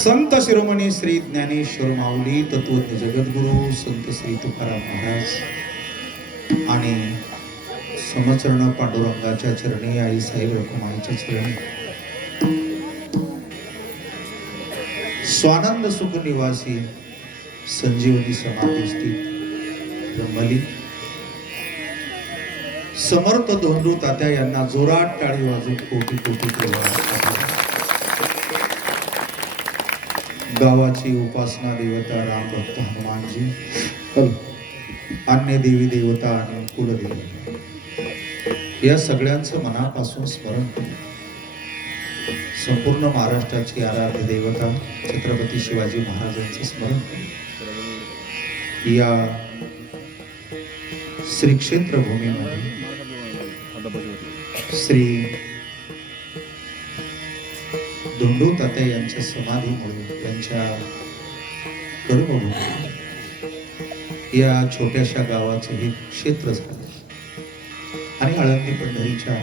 संत शिरोमणी श्री ज्ञानेश्वर माऊली तत्वज्ञ जगद्गुरु संत श्री तुकाराम महाराज आणि समचरण पांडुरंगाच्या चरणी आई साहेब रखुमाईच्या चरणी स्वानंद सुख निवासी संजीवनी समाधी स्थित ब्रह्मली समर्थ धोंडू तात्या यांना जोरात टाळी वाजून कोटी कोटी प्रवाह गावाची उपासना देवता राम भक्त हनुमानजी अन्य देवी देवता आणि कुलदेवता या सगळ्यांचं मनापासून स्मरण केलं. संपूर्ण महाराष्ट्राची आराध्य देवता छत्रपती शिवाजी महाराजांचं स्मरण केलं. या श्री क्षेत्र भूमीमध्ये श्री धोंडू तात्या यांच्या समाधीमुळे यांच्या कर्मभूमी या छोट्याशा गावाचं हे क्षेत्र झालं आणि आळंदी पंढरीच्या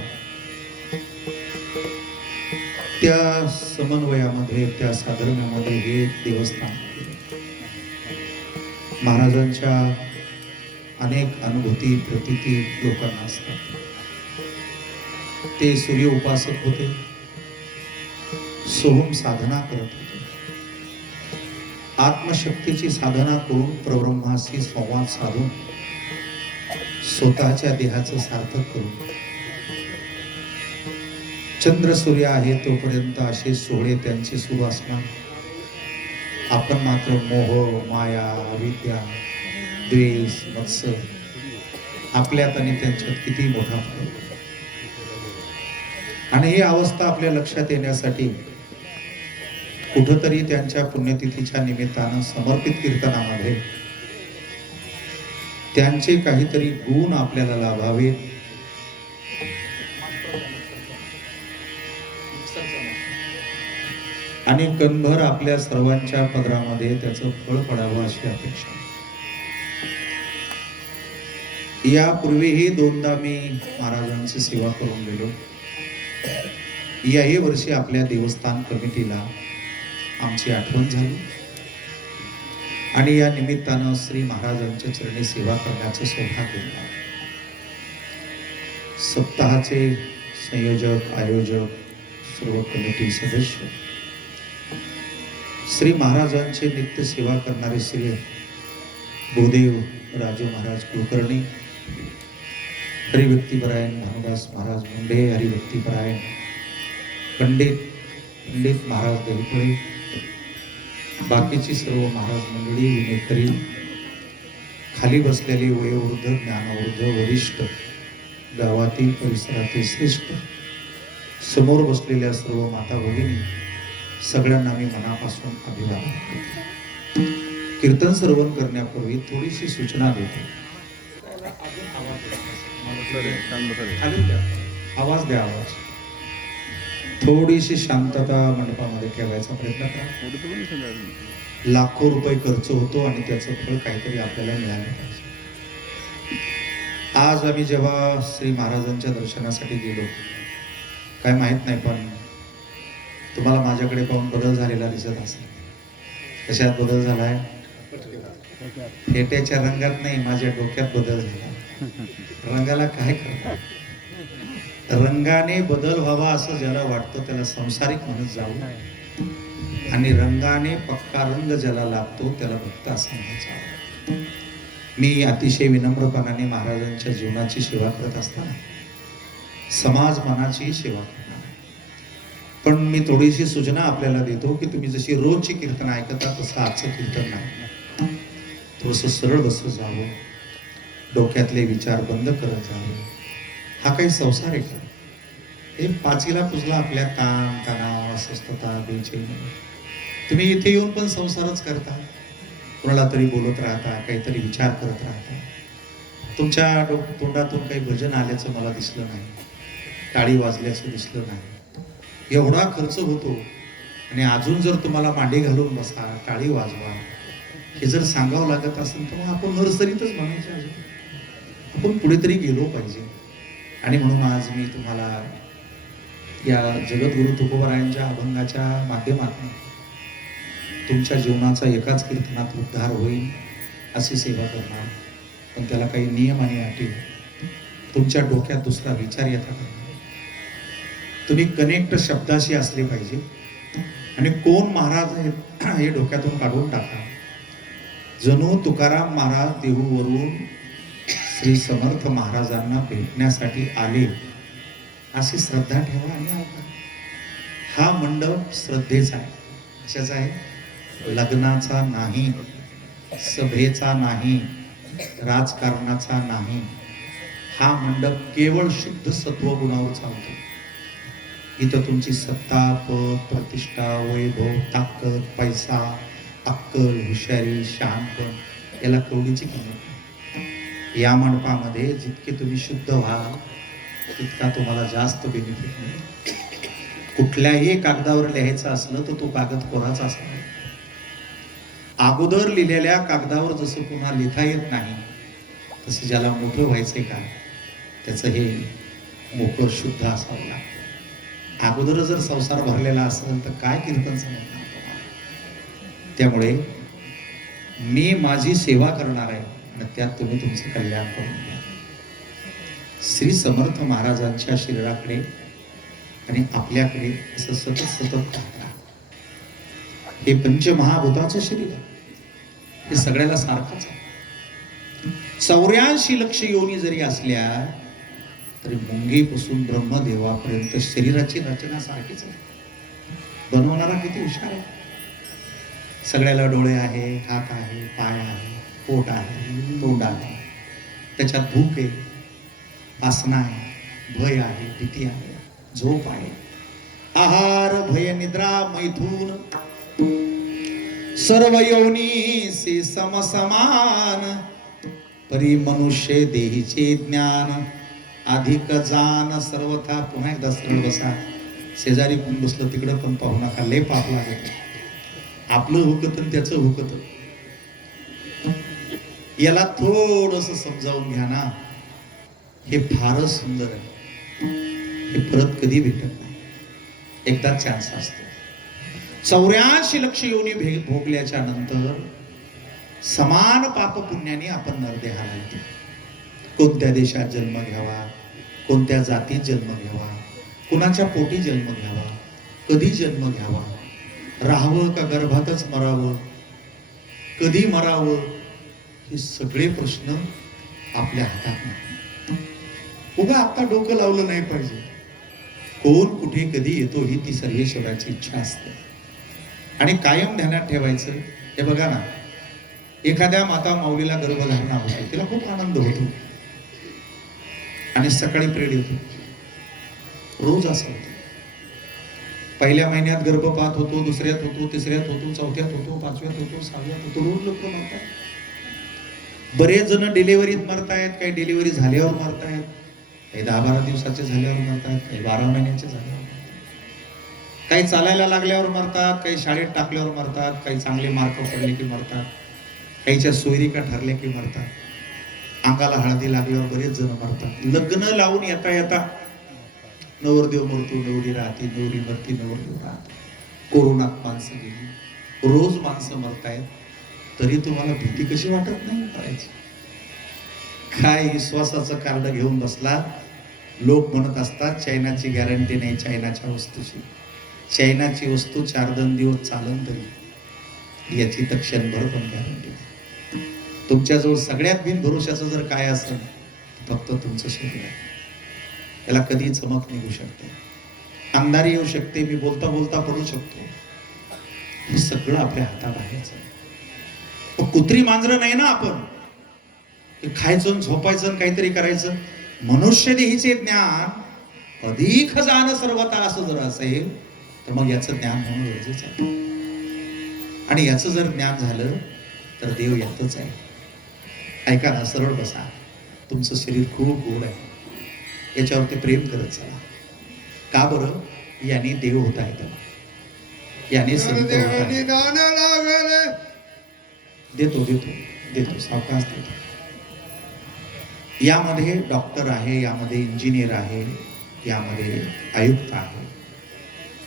त्या समन्वयामध्ये त्या साधर्म्यामध्ये हे देवस्थान महाराजांच्या अनेक अनुभूती प्रतीती लोकांना असतात. ते सूर्य उपासक होते, सोहम साधना करत होते, आत्मशक्तीची साधना करून प्रब्रह्माशी संवाद साधून स्वतःच्या देहाचं सार्थक करून चंद्र सूर्य आहे तोपर्यंत असे सोहळे त्यांचे सुरू असणार. आपण मात्र मोह माया अविद्या द्वेष मत्सर आपल्यात आणि त्यांच्यात किती मोठा फरक. आणि ही अवस्था आपल्या लक्षात येण्यासाठी कुठंतरी त्यांच्या पुण्यतिथीच्या निमित्तानं समर्पित कीर्तनामध्ये त्यांचे काहीतरी गुण आपल्याला लाभावेत आणि कणभर आपल्या सर्वांच्या पदरामध्ये त्याचं फळ पडावं अशी अपेक्षा. यापूर्वीही दोनदा मी महाराजांची सेवा करून गेलो. याही वर्षी आपल्या देवस्थान कमिटीला आमची आठवण झाली आणि या निमित्तानं श्री महाराजांच्या चरणी सेवा करण्याचं सौभाग्य मिळालं. सप्ताहाचे संयोजक आयोजक सर्व कमिटी सदस्य श्री महाराजांचे नित्य सेवा करणारे श्री भूदेव राजू महाराज कुलकर्णी, हरिभक्तीपरायण भानुदास महाराज मुंडे, हरिभक्तीपरायण पंडित महाराज देवपुळे, बाकीची सर्व महाराज मंडळी विनेकरी, खाली बसलेले वयोवृद्ध ज्ञानवृद्ध वरिष्ठ, गावातील परिसरातील श्रेष्ठ, समोर बसलेल्या सर्व माता भगिनी सगळ्यांना मी मनापासून अभिवादन करतो. कीर्तन श्रवण करण्यापूर्वी थोडीशी सूचना देतो. आवाज द्या. आवाज थोडीशी शांतता मंडपामध्ये ठेवायचा प्रयत्न करा. लाखो रुपये खर्च होतो आणि त्याचं फळ काहीतरी आपल्याला मिळालं पाहिजे. आज आम्ही जेव्हा श्री महाराजांच्या दर्शनासाठी गेलो, काय माहित नाही पण तुम्हाला माझ्याकडे पाहून बदल झालेला दिसत असेल. कशात बदल झालाय? फेट्याच्या रंगात नाही, माझ्या डोक्यात बदल झाला. रंगाला काय करतात? रंगाने बदल व्हावा असं ज्याला वाटतं त्याला संसारिक म्हणत जाऊ आणि रंगाने पक्का रंग ज्याला लागतो त्याला भक्त असं म्हणायचं. मी अतिशय विनम्रपणाने महाराजांच्या जीवनाची सेवा करत असताना समाज मनाची सेवा करणार. पण मी थोडीशी सूचना आपल्याला देतो की तुम्ही जशी रोजची कीर्तन ऐकता तसं आजचं कीर्तन नाही. थोडंसं सरळ बसत जावं, डोक्यातले विचार बंद करत जावे. हा काही संसार आहे का? हे पाचीला पुजला आपल्या ताण तणाव अस्वस्थता बेचैनी. तुम्ही इथे येऊन पण संसारच करता, कोणाला तरी बोलत राहता, काहीतरी विचार करत राहता. तुमच्या तोंडातून काही भजन आल्याचं मला दिसलं नाही, टाळी वाजल्याचं दिसलं नाही. एवढा खर्च होतो आणि अजून जर तुम्हाला मांडी घालून बसा, टाळी वाजवा हे जर सांगावं लागत असेल तर मग आपण नर्सरीतच म्हणायचं. आपण पुढे तरी गेलो पाहिजे. आणि म्हणून आज मी तुम्हाला या जगद्गुरु तुकोबरायांच्या अभंगाच्या माध्यमातून तुमच्या जीवनाचा एकाच कीर्तनात उद्धार होईल अशी सेवा करणार. पण त्याला काही नियम आणि अटी. तुमच्या डोक्यात दुसरा विचार येता करणार. तुम्ही कनेक्ट शब्दाशी असले पाहिजे. आणि कोण महाराज हे डोक्यातून काढून टाका. जणू तुकाराम महाराज देहूवरून श्री समर्थ महाराजांना भेटण्यासाठी आले अशी श्रद्धा ठेवा आणि ऐका. हा मंडप श्रद्धेचा आहे. कशाचा आहे? लग्नाचा नाही, सभेचा नाही, राजकारणाचा नाही. हा मंडप केवळ शुद्ध सत्वगुणावर चालतो. इथं तुमची सत्ता, पद, प्रतिष्ठा, वैभव, ताकद, पैसा, अक्कल, हुशारी, शहाणपण याला कवडीची किंमत नाही. या मंडपामध्ये जितके तुम्ही शुद्ध व्हाल तितका तुम्हाला जास्त बेनिफिट मिळेल. कुठल्याही कागदावर लिहायचं असलं तर तो कागद कोराचा असावा. अगोदर लिहिलेल्या कागदावर जसं पुन्हा लिहिता येत नाही तसं ज्याला मोठं व्हायचंय का त्याचं हे मोकळं शुद्ध असावं लागतं. अगोदर जर संसार भरलेला असेल तर काय कीर्तन समजणार तुम्हाला. त्यामुळे मी माझी सेवा करणार आहे आणि त्यात तुम्ही तुमचं कल्याण करून घ्या. श्री समर्थ महाराजांच्या शरीराकडे आणि आपल्याकडे असं सतत सतत पाहता. हे पंचमहाभूताचं शरीर आहे. हे सगळ्याला सारखंच आहे. 84 लक्ष योनी जरी असल्या तरी मुंगीपासून ब्रह्मदेवापर्यंत शरीराची रचना सारखीच आहे. बनवणारा किती हुशार आहे. सगळ्याला डोळे आहे, हात आहे, पाय आहे, पोट आहे, तोंड आहे, त्याच्यात भूक आहे, वासना आहे, भय आहे, भीती आहे, झोप आहे, आहार, भय, निद्रा, मैथून सर्व योनी से समसमान. परी मनुष्य देहीचे ज्ञान अधिक जाण सर्वथा. पुन्हा एकदा सरळ बसा. शेजारी कोण बसलं तिकडं पण पाहू नका. लय पाप लागेल. आपलं हुकत आणि त्याचं हुकत. याला थोडस समजावून घ्या ना. हे फारच सुंदर आहे. हे परत कधी भेटत नाही. एकदा चान्स असतो. 84 लक्ष योनी भोगल्याच्या नंतर समान पाप पुण्याने आपण नरदेहाला येतो. कोणत्या देशात जन्म घ्यावा, कोणत्या जातीत जन्म घ्यावा, कुणाच्या पोटी जन्म घ्यावा, कधी जन्म घ्यावा, राहावं का गर्भातच मरावं, कधी मरावं, हे सगळे प्रश्न आपल्या हातात नाही. उगा आता डोकं लावलं नाही पाहिजे. कोण कुठे कधी येतो ही ती सर्वेश्वराची इच्छा असते. आणि कायम ध्यानात ठेवायचं. हे बघा ना, एखाद्या माता माऊलीला गर्भधारणा होते, तिला खूप आनंद होतो आणि सकाळी प्रेड येतो. रोज असं होतं. पहिल्या महिन्यात गर्भपात होतो, दुसऱ्यात होतो, तिसऱ्यात होतो, चौथ्यात होतो, पाचव्यात होतो, सहाव्यात होतो. रोज लोक मरतात. बरेच जण डिलिव्हरीत मरतायत, काही डिलिव्हरी झाल्यावर मरतायत, काही 10-12 दिवसाचे झाल्यावर मरतात, काही 12 महिन्याचे झाल्यावर मरतात, काही चालायला लागल्यावर मरतात, काही शाळेत टाकल्यावर मरतात, काही चांगले मार्क पडले की मरतात, काहीच्या सोयरिका ठरल्या की मरतात, अंगाला हळदी लागल्यावर बरेच जण मरतात. लग्न लावून येता येता नवरदेव मरतो, नवरी राहते, नवरी मरती, नवरदेव राहते. कोरोनात माणसं गेली, रोज माणसं मरतायत, तरी तुम्हाला भीती कशी वाटत नाही करायची? काय विश्वासाचं कार्ड घेऊन बसला. लोक म्हणत असतात चायनाची गॅरंटी नाही चायनाच्या वस्तूची. चायनाची वस्तू 4-2 दिवस चालन तरी याची तर क्षणभर पण गॅरंटी नाही. तुमच्याजवळ सगळ्यात बिनभरोशाचं जर काय असेल फक्त तुमचं शरीर आहे. त्याला कधी चमक निघू शकते, अंधारी येऊ शकते, मी बोलता बोलता पडू शकतो. हे सगळं आपल्या हातात आहेच. कुत्री मांजरं नाही ना आपण. खायचं, झोपायचं, काहीतरी करायचं. मनुष्य देहीचे ज्ञान अधिक जाण सर्वता असं जर असेल तर मग याचं ज्ञान होणं गरजेचं आहे. आणि याचं जर ज्ञान झालं तर देव यातच आहे. ऐका ना, सरळ बसा. तुमचं शरीर खूप गोड आहे, याच्यावरती प्रेम करत चला. का बरं? याने देव होता येतं, याने संत होता येतं. देतो देतो देतो, सावकाश देतो. यामध्ये डॉक्टर आहे, यामध्ये इंजिनियर आहे, यामध्ये आयुक्त आहे,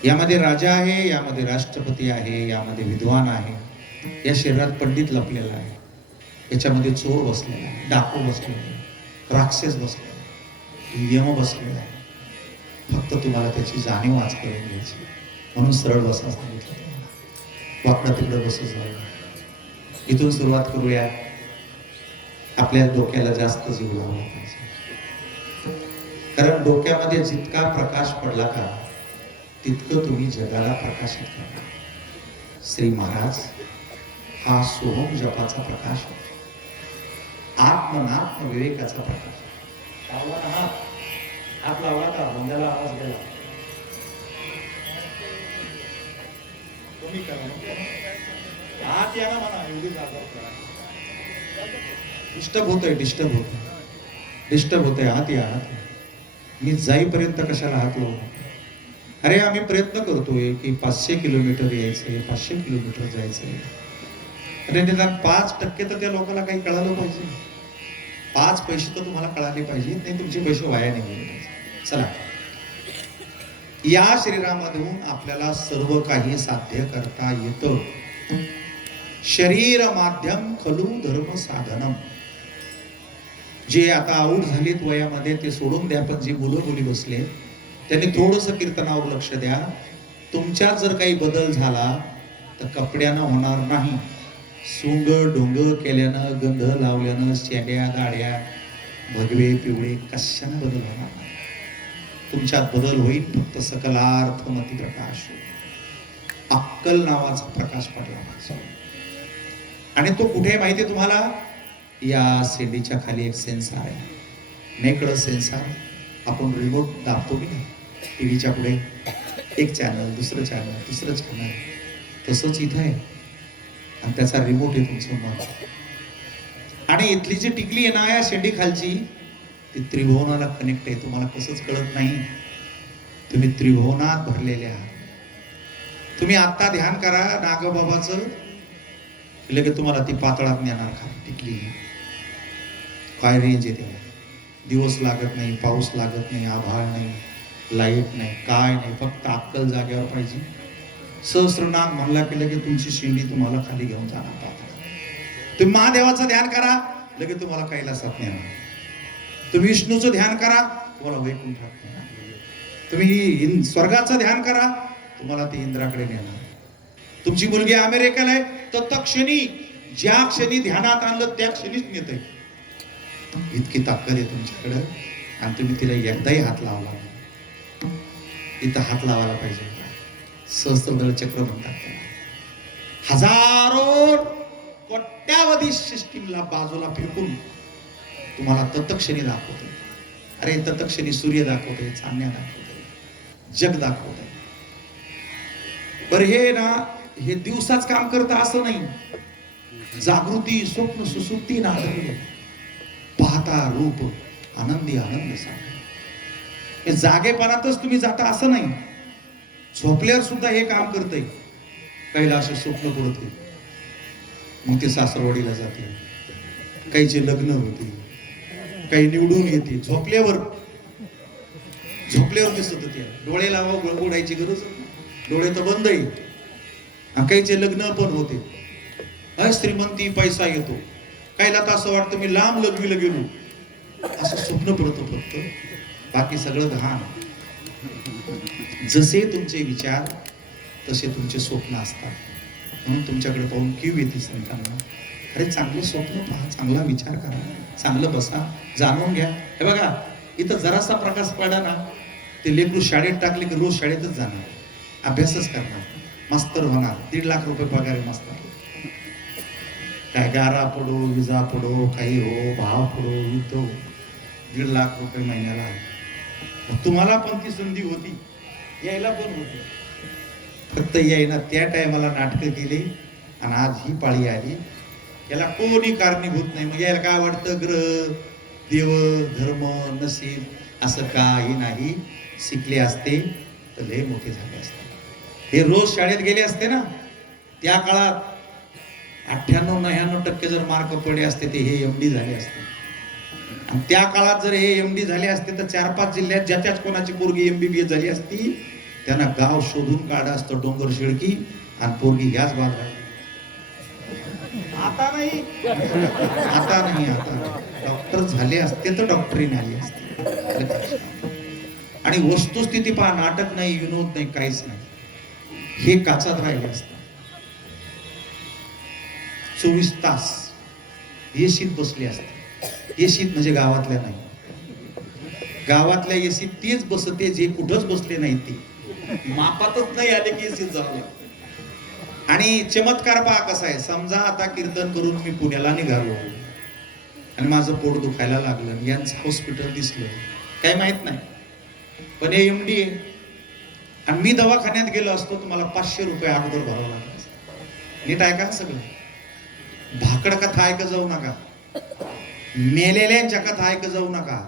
यामध्ये राजा आहे, यामध्ये राष्ट्रपती आहे, यामध्ये विद्वान आहे, या शरीरात पंडित लपलेला आहे, याच्यामध्ये चोर बसलेला आहे, डाकू बसलेला आहे, राक्षस बसलेला आहे, यम बसलेला आहे. फक्त तुम्हाला त्याची जाणीव आज करून घ्यायची, म्हणून सरळ बसा सांगितलं तुम्हाला. वाकडं तिकडं बसत जाऊ. इथून सुरुवात करूया. आपल्या डोक्याला जास्त जीव लावला पाहिजे, कारण डोक्यामध्ये जितका प्रकाश पडला का तितकं तुम्ही जगाला प्रकाशित करा. श्री महाराज हा सोहम जपाचा प्रकाश आहे, आत्मनात्म विवेकाचा प्रकाश. हात लावला का बंदाला आवाज गेला. तुम्ही करा हात याला म्हणा, एवढी जागा करा. डिस्टर्ब होतंय हात या. मी जाईपर्यंत कशाला हात लावू. अरे आम्ही प्रयत्न करतोय की 500 किलोमीटर यायचंय, 500 किलोमीटर जायचंय. अरे निदान 5% तर त्या लोकांना काही कळालं पाहिजे. 5 पैसे तर तुम्हाला कळाले पाहिजे, नाही तुमचे पैसे वाया नाही गेले पाहिजे. चला, या शरीरामधून आपल्याला सर्व काही साध्य करता येतं. शरीर माध्यम खलू धर्म साधनम. जे आता आऊट झालीत वयामध्ये ते सोडून द्या, पण जी मुलं मुली बसले त्यांनी थोडंसं कीर्तनावर लक्ष द्या. तुमच्यात जर काही बदल झाला तर कपड्यानं होणार नाही. सुंग डोंग केल्यानं, गंध लावल्यानं, शेड्या दाड्या भगवे पिवळे कशानं बदल होणार नाही. तुमच्यात बदल होईल फक्त सकलार्थमती प्रकाश, अक्कल नावाचा प्रकाश पडला पाहिजे. आणि तो कुठे माहिती तुम्हाला? या शेंडीच्या खाली एक सेन्सर आहे, नेकडं सेन्सर. आपण रिमोट दाबतो की नाही टीव्हीच्या पुढे, एक चॅनल, दुसरं चॅनल, तिसरं चॅनल, तसंच इथं आहे. आणि त्याचा रिमोट आहे तुमचं मन. आणि इथली जी टिकली आहे ना या शेंडी खालची, ती त्रिभुवनाला कनेक्ट आहे. तुम्हाला कसंच कळत नाही, तुम्ही त्रिभुवनात भरलेले आहात. तुम्ही आता ध्यान करा नागबाबाचं, लगेच तुम्हाला ती पातळात नेणार का टिकली. काय रेंज आहे त्याला, दिवस लागत नाही, पाऊस लागत नाही, आभाळ नाही, लाईट नाही, काय नाही, फक्त अक्कल जागेवर पाहिजे. सहस्रनाम म्हणला की लगेच तुमची शेंडी तुम्हाला खाली घेऊन जाणार पातळात. तुम्ही महादेवाचं ध्यान करा, लगेच तुम्हाला कैलासात नेणार. तुम्ही विष्णूचं ध्यान करा, तुम्हाला वैकुंठात नेणार. तुम्ही स्वर्गाचं ध्यान करा, तुम्हाला ते इंद्राकडे नेणार. तुमची मुलगी अमेरिकेला आहे तर तत्क्षणी, ज्या क्षणी ध्यानात आणलं त्या क्षणीच नेतंय. इतकी ताकद आहे तुमच्याकडं. आणि तुम्ही तिला एकदाही हात लावला, इथं हात लावायला पाहिजे. सहस्त्रदळ चक्र म्हणतात त्याला. हजारो कोट्यावधी सिस्टीमला बाजूला फेकून तुम्हाला तत्क्षणी दाखवतोय. अरे तत्क्षणी सूर्य दाखवतोय, चांदण्या दाखवतोय, जग दाखवतोय. बरं हे ना, हे दिवसाच काम करतं असं नाही. जागृती, स्वप्न, सुसुप्ती ना पाहता रूप आनंदी आनंद सांग. हे जागेपणातच तुम्ही जाता असं नाही, झोपल्यावर सुद्धा हे काम करतंय. काहीला असे स्वप्न पडते, मग ते सासरवाडीला जाते, काहीचे लग्न होते, काही निवडून येते. झोपल्यावर दिसत होते. डोळे लावा, गळगोडायची गरज, डोळे तर बंद आहे. काहीचे लग्न पण होते, श्रीमंती, पैसा येतो. काहीला तर असं वाटतं मी लांब लग्वीला गेलो, असं स्वप्न पडतं. फक्त बाकी सगळं घाण. जसे तुमचे विचार तसे तुमचे स्वप्न असतात. म्हणून तुमच्याकडे पाहून क्यू येते संतांना. अरे चांगलं स्वप्न पहा, चांगला विचार करा, चांगलं बसा, जाणून घ्या. हे बघा, इथं जरासा प्रकाश पडला ना, ते लेकरू शाळेत टाकले की रोज शाळेतच जाणार, अभ्यासच करणार, मास्तर होणार. 1.5 लाख रुपये पगार आहे मास्तर. काय गारा पडो, विजा पडो, काही हो, भाव पडो, युद्ध हो, 1.5 लाख रुपये महिन्याला आहे. तुम्हाला पण ती संधी होती, यायला पण होती. फक्त यायला त्या टायमाला नाटकं केली आणि आज ही पाळी आली. याला कोणी कारणीभूत नाही. मग याला काय वाटतं, ग्रह, देव, धर्म, नसीब असं काही नाही. शिकले असते तर लय मोठे झाले असते. हे रोज शाळेत गेले असते ना, त्या काळात 98-99% जर मार्क पडले असते ते हे MD झाले असते. आणि त्या काळात जर हे MD झाले असते तर 4-5 जिल्ह्यात ज्याच्याच कोणाची पोरगी MBBS झाली असती त्यांना गाव शोधून काढा असतं डोंगर शिळकी आणि पोरगी ह्याच बाजूला. आता नाही आता डॉक्टर झाले असते तर डॉक्टरीन आली असते. आणि वस्तुस्थिती पहा, नाटक नाही, विनोद नाही, काहीच नाही, हे काचात राहिले असते. 24 तास एसीत बसले असते. एसीत म्हणजे गावातल्या नाही, गावातल्या एसीत तेच बसते जे कुठंच बसले नाही, ते मापातच नाही आले की एसीत जावं लागतं. आणि चमत्कार पहा कसा आहे. समजा आता कीर्तन करून मी पुण्याला निघालो आणि माझं पोट दुखायला लागलं, यांचं हॉस्पिटल दिसलं, काही माहित नाही, पण हे MD आहे आणि मी दवाखान्यात गेलो असतो तर मला 500 रुपये अगोदर भरावं लागलं असतं. नीट आहे का सगळं? भाकड कथा ऐकत जाऊ नका, मेलेल्यांच्या कथा ऐकत जाऊ नका,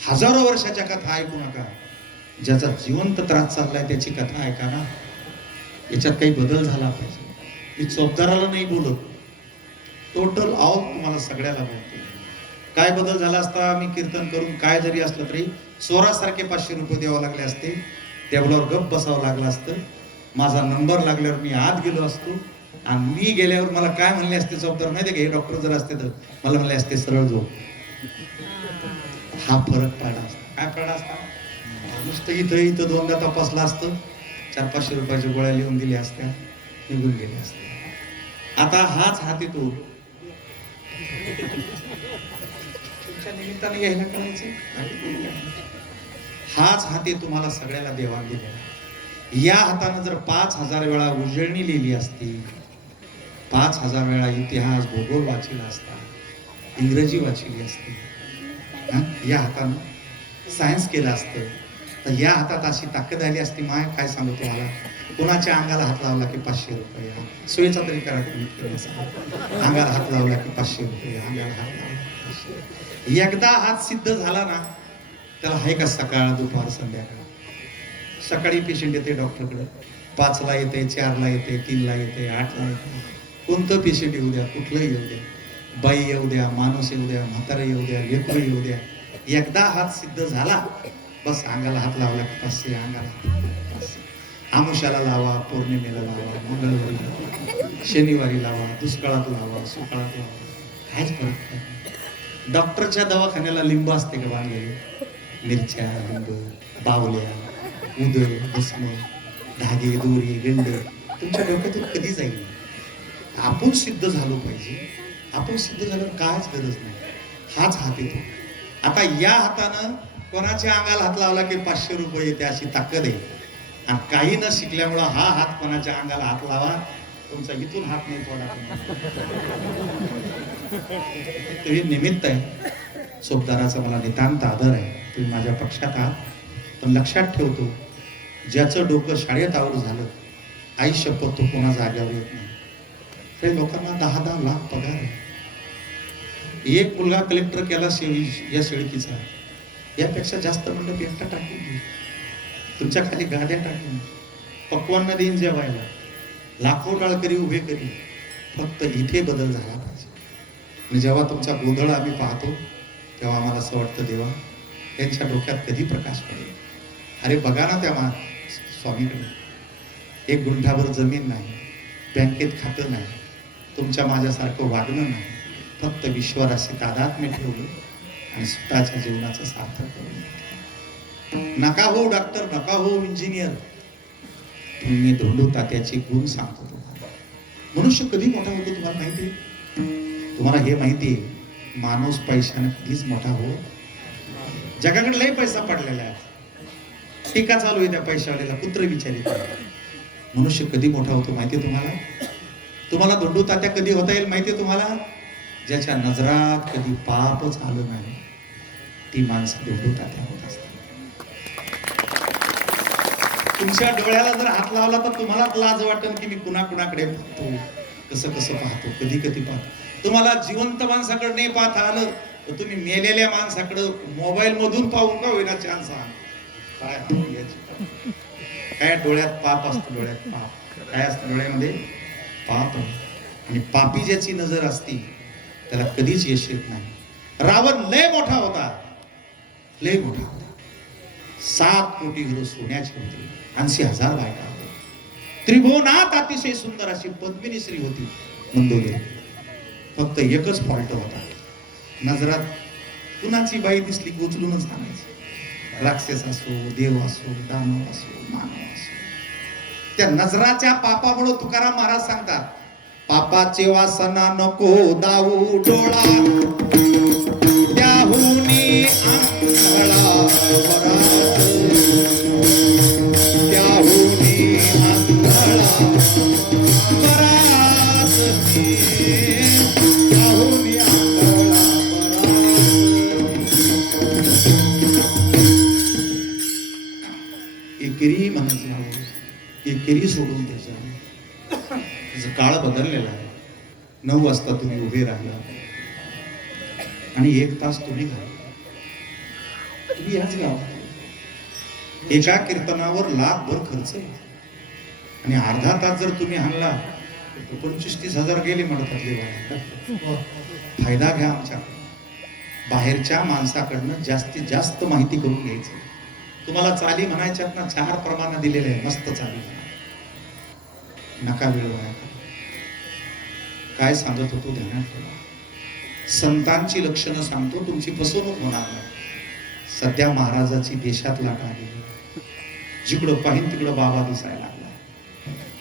हजारो वर्षाच्या कथा ऐकू नका. ज्याचा जिवंत त्रास चाललाय त्याची कथा ऐका ना. याच्यात काही बदल झाला पाहिजे. मी चोपदाराला नाही बोलत, टोटल ऑल तुम्हाला सगळ्याला बोलतो. काय बदल झाला असता? मी कीर्तन करून काय जरी असलं तरी स्वरासारखे 500 रुपये द्यावे लागले असते, टेबलावर गप्प बसावं लागलं असतं, माझा नंबर लागल्यावर मी आत गेलो असतो आणि मी गेल्यावर मला काय म्हणले असते चौकदार माहिती आहे का? हे डॉक्टर जर असते तर मला म्हणले असते सरळ झोप. हा फरक पडला असता. काय पडला असता? नुसतं इथं दोनदा तपासला असतं, 400-500 रुपयाच्या गोळ्या लिहून दिल्या असत्या, निघून गेल्या असत्या. आता हाच हात येतो तुमच्या निमित्ताने घ्यायला करायचं. हाच हाती तुम्हाला सगळ्याला देवाण दिला. या हाताने जर 5000 वेळा उजळणी लिहिली असती, 5000 वेळा इतिहास भूगोल वाचला असता, इंग्रजी वाचली असती, या हाताने सायन्स केलं असतं, तर या हातात अशी ताकद आली असती. माय काय सांगू तुम्हाला, कोणाच्या अंगाला हात लावला की 500 रुपये, सोयीचा तरी करा तुम्ही. अंगाला हात लावला की 500 रुपये, अंगाला हात लावला. एकदा हात सिद्ध झाला ना, त्याला आहे का सकाळ दुपार संध्याकाळ. सकाळी पेशंट येते डॉक्टरकडे, 5ला येते, 4ला येते, 3ला येते, 8ला येते. कोणतं पेशंट येऊ द्या, कुठलंही येऊ द्या, बाई येऊ द्या, माणूस येऊ द्या, म्हातारा येऊ द्या, लेकरं येऊ द्या, एकदा हात सिद्ध झाला बस अंगाला हात लावला की 500, अंगाला 500. आमुष्याला लावा, पौर्णिमेला लावा, मंगळवारी लावा, शनिवारी लावा, दुष्काळात लावा, सुकाळात लावा, काहीच फरक नाही. डॉक्टरच्या दवाखान्याला लिंब असते का बांधलेले? मिरच्या, लिंब, बावल्या, उदळ, भस्म, धागे, दोरी, गंडे तुमच्या डोक्यातून कधी जाईल? आपण सिद्ध झालो पाहिजे. आपण सिद्ध झाल्यावर कायच गरज नाही. हाच हात येतो. आता या हातानं कोणाच्या अंगाला हात लावला की 500 रुपये येते अशी ताकद आहे. आणि काही न शिकल्यामुळं हा हात कोणाच्या अंगाला हात लावा, तुमचा इथून हात नाही थोडा. हे निमित्त आहे. सोबदाराचा मला नितांत आदर आहे, तुम्ही माझ्या पक्षात आहात. पण लक्षात ठेवतो, ज्याचं डोकं शाळेत आवर झालं, आई शपथ तो कोणा जाग्यावर येत नाही. काही लोकांना 10-10 लाख पगार आहे. एक मुलगा कलेक्टर केला या शेळकीचा, यापेक्षा जास्त म्हणलं पेटा टाकून देईल, तुमच्या खाली गाद्या टाकून पक्वांना देईन जेवायला, लाखो टाळकरी उभे करी. फक्त इथे बदल झाला पाहिजे. आणि जेव्हा तुमचा गोंधळ आम्ही पाहतो तेव्हा आम्हाला असं वाटतं, देवा यांच्या डोक्यात कधी प्रकाश पडेल. अरे बघा ना, त्या स्वामीकडे 1 गुंठाभर जमीन नाही, बँकेत खातं नाही, तुमच्या माझ्यासारखं वागणं नाही, फक्त विश्वाराशी तादात्म्य ठेवलं आणि स्वतःच्या जीवनाचं सार्थक करून. नका हो डॉक्टर, नका हो इंजिनियर, मी धोंडू तात्याचे गुण सांगतो तुम्हाला. मनुष्य कधी मोठा होतो तुम्हाला माहिती आहे? तुम्हाला हे माहिती आहे, माणूस पैशाने कधीच मोठा हो. जगाकडे लय पैसा पडलेला आहे, टीका चालू आहे त्या पैशावाल्याला, कुत्र विचारित. मनुष्य कधी मोठा होतो माहिती आहे तुम्हाला? तुम्हाला धोंडू तात्या कधी होता येईल माहिती आहे तुम्हाला? ज्याच्या नजरात कधी पापच आलं नाही, ती माणसं धोंडू तात्या होत असतात. तुमच्या डोळ्याला जर हात लावला तर तुम्हालाच लाज वाटेल की मी कुणाकुणाकडे पाहतो, कसं कसं पाहतो, कधी कधी पाहतो. तुम्हाला जिवंत माणसाकडे नाही पाहता आलं तर तुम्ही मेलेल्या माणसाकडे मोबाईल मधून पाहून का होईना चान्स आण. काय डोळ्यात पाप असतं, डोळ्यात पाप काय असतं, डोळ्यामध्ये पाप. आणि पापी ज्याची नजर असती त्याला कधीच यश येत नाही. रावण लय मोठा होता, लय मोठा होता. 7 कोटी घरं सोन्याची होती, 80,000 बायका होत्या. त्रिभुवनात अतिशय सुंदर अशी पद्मिनी स्त्री होती मंदोदरी. फक्त एकच फॉल्ट होता, नजरात कुणाची बाई दिसली की उचलूनच आणायचं. राक्षस असो, देव असो, दानव असो, मानव असो. त्या नजराच्या पापामुळे तुकाराम महाराज सांगतात, पापाचे वासना नको दाऊ डोळा, त्याहुनी आंधळा परात, त्याहुनी आंधळा परात, त्याहुनी आंधळा परात. एकेरी म्हणत जावं, एकेरी सोडून द्यायचं. काळ बदललेला आहे. 9 वाजता तुम्ही उभे राहिला आणि 1 तास तुम्ही घालवला. तुम्ही याच गावात एका कीर्तनावर लाखभर खर्च आहे आणि अर्धा तास जर तुम्ही आणला तर 25-30 हजार गेले म्हणतातले बाहेर. फायदा घ्या आमच्या बाहेरच्या माणसाकडनं जास्तीत जास्त माहिती करून घ्यायचं. तुम्हाला चाली म्हणायच्यात ना, 4 प्रमाण दिलेले आहे, मस्त चाली. नका वेळ वाया. काय सांगत होतो ध्यानात ठेवा. संतांची लक्षणं सांगतो, तुमची फसवणूक होणार नाही. सध्या महाराजाची देशात लाट आलेली, जिकडं पाहिन तिकडं बाबा दिसायला लागला.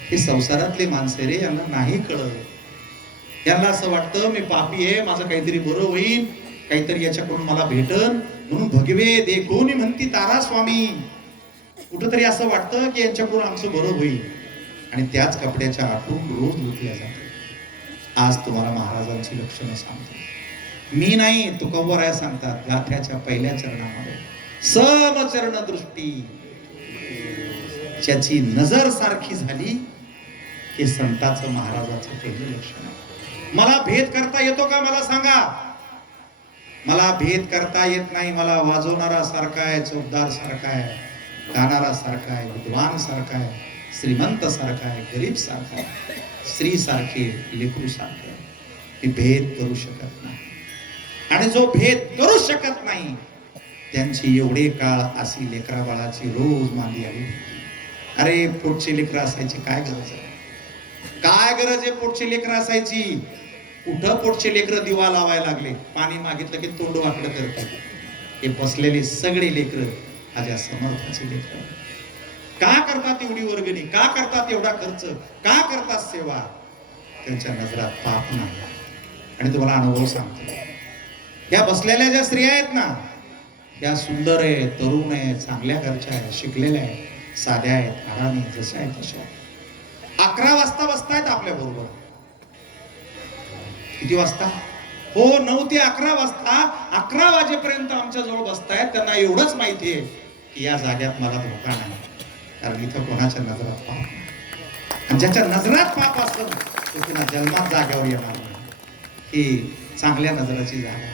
हे संसारातले माणसे रे, यांना नाही कळत. यांना असं वाटतं मी पापी आहे, माझं काहीतरी बरं होईल, काहीतरी याच्याकडून मला भेटन, म्हणून भगवे देखून म्हणती तारा स्वामी. कुठंतरी असं वाटतं की यांच्याकडून आमचं बरं होईल आणि त्याच कपड्याच्या आतून रोज लुटल्या जातात. आज तुम्हाला महाराजांची लक्षणं सांगतो. मी नाही, तुकोबराय सांगतात गाथ्याच्या पहिल्या चरणामध्ये, समचरण दृष्टी, ज्याची नजर सारखी झाली हे संताचं महाराजाचं पहिलं लक्षण. मला भेद करता येतो का मला सांगा? मला भेद करता येत नाही. मला वाजवणारा सारखा आहे, चौकदार सारखा आहे, गाणारा सारखा आहे, विद्वान सारखा आहे, श्रीमंत सारखा आहे, गरीब सारखा आहे, स्त्री सारखे, लेकरू सारखे. मी भेद करू शकत नाही. आणि जो भेद करू शकत नाही त्यांची एवढे काळ अशी लेकरा बाळाची रोज मांदी आली. अरे पोटची लेकरं असायची, काय गरज आहे? काय गरज आहे पोटची लेकरं असायची? कुठं पोटचे लेकरं दिवा लावायला लागले, पाणी मागितलं की तोंड वाकडं करतात. हे बसलेले सगळे लेकरं माझ्या समर्थाचे लेकरं. का करतात एवढी वर्गणी? का करतात एवढा खर्च? का करतात सेवा? त्यांच्या नजरात पाप नाही. आणि तुम्हाला अनुभव सांगतो, या बसलेल्या ज्या स्त्रिया आहेत ना, या सुंदर आहे, तरुण आहे, चांगल्या घरच्या आहेत, शिकलेल्या आहेत, साध्या आहेत, आरामी, जशा आहेत तशा. 11 वाजता बसतायत आपल्या बरोबर. किती वाजता? हो, 9 ते 11 वाजता. 11 वाजेपर्यंत आमच्या जवळ बसतायत. त्यांना एवढंच माहिती आहे की या जाग्यात मला धोका नाही, कारण इथं कोणाच्या नजरात पाप नाही. आणि ज्याच्या नजरात पाप असेल तो पुन्हा जन्मात जाग्यावर येणार नाही. ही चांगल्या नजराची जागा,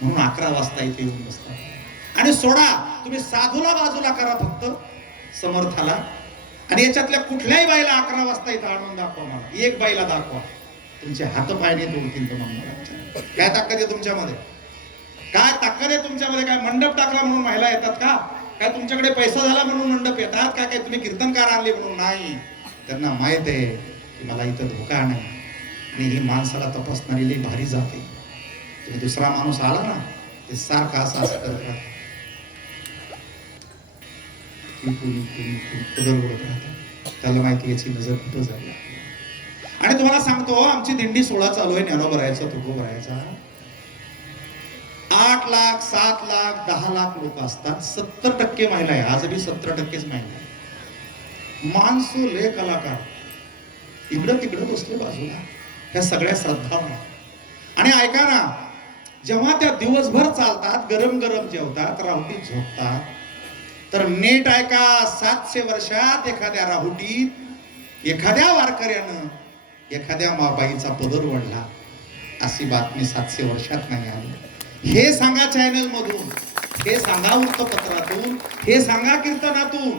म्हणून 11 वाजता इथे येऊन बसतात. आणि सोडा, तुम्ही साधूला बाजूला करा फक्त, समर्थाला. आणि याच्यातल्या कुठल्याही बाईला 11 वाजता इथं आणून दाखवा. मला एक बाईला दाखवा, तुमचे हात पाय नाही तोडतील तुम्हाला. काय ताकद आहे तुमच्यामध्ये? काय ताकद आहे तुमच्यामध्ये? काय मंडप टाकला म्हणून महिला येतात का? काय तुमच्याकडे पैसा झाला म्हणून मंडप येतात का? काय तुम्ही कीर्तनकार आणले म्हणून? नाही. त्यांना माहित आहे की मला इथं धोका नाही. आणि ही माणसाला तपासणारी लई भारी जाते. तुम्ही दुसरा माणूस आला ना, ते सारखा असं करत त्याला माहिती याची नजर कुठं झाली. आणि तुम्हाला सांगतो, आमची दिंडी 16 चालू आहे. ज्ञानोबा राहायचा, तुकोबा राहायचा. 8 लाख, 7 लाख, 10 लाख लोक असतात. 70% महिला आहे. आज बी 70%च महिला आहे. माणसं लय कलाकार इकडं तिकडं बसले बाजूला, ह्या सगळ्या श्रद्धा. आणि ऐका ना, जेव्हा त्या दिवसभर चालतात, गरम गरम जेवतात, राहुटी झोपतात, तर नीट ऐका, 700 वर्षात एखाद्या राहुटीत एखाद्या वारकऱ्यानं एखाद्या माबाईचा पदर वडला अशी बातमी 700 वर्षात नाही आली. हे सांगा चॅनल मधून, हे सांगा वृत्तपत्रातून, हे सांगा कीर्तनातून.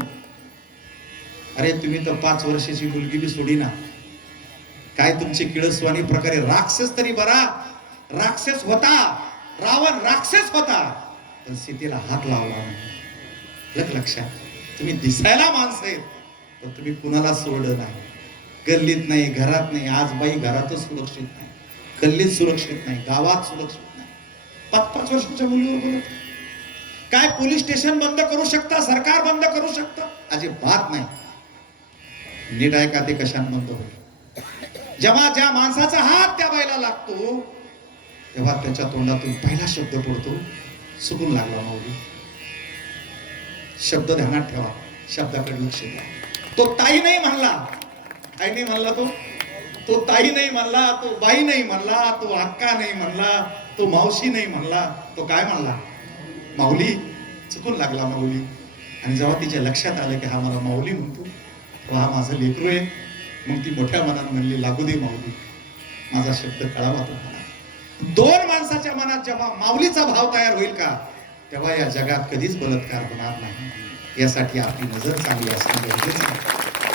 अरे तुम्ही तर 5 वर्षाची मुलगी बी सोडी ना. काय तुमची किळसवाणी प्रकारे राक्षस तरी बरा, राक्षस होता रावण राक्षस होता पण सीतेला हात लावला नाही. लक्षात, तुम्ही दिसायला माणसं आहेत पण तुम्ही कुणाला सोडलं नाही. गल्लीत नाही, घरात नाही. आज बाई घरातच सुरक्षित नाही, गल्लीत सुरक्षित नाही, गावात सुरक्षित नाही. 5-5 वर्षाच्या मुलीवर बोलत काय पोलीस स्टेशन बंद करू शकता, सरकार बंद करू शकतं? अजिबात नाही. नीट ऐका, ते कशाने बंद होईल? जेव्हा ज्या माणसाचा हात त्या बाईला लागतो तेव्हा त्याच्या तोंडातून पहिला शब्द पडतो, चुकून लागला माऊली. शब्द ध्यानात ठेवा, शब्दाकडे लक्ष द्या. तो ताई नाही म्हणला, ताई नाही म्हणला, तो ताई नाही म्हणला, तो बाई नाही म्हणला, तो अक्का नाही म्हणला, तो मावशी नाही म्हणला, तो काय म्हणला? माऊली. चुकून लागला माऊली. आणि जेव्हा तिच्या लक्षात आलं की हा मला माऊली म्हणतो, तो हा माझं लेकरू आहे, मग ती मोठ्या मनात म्हणली लागू दे माऊली, माझा शब्द कळावा तुम्हाला. 2 माणसाच्या मनात जेव्हा माऊलीचा भाव तयार होईल का तेव्हा या जगात कधीच बलात्कार होणार नाही. यासाठी आपली नजर चांगली असणं गरजेचं आहे.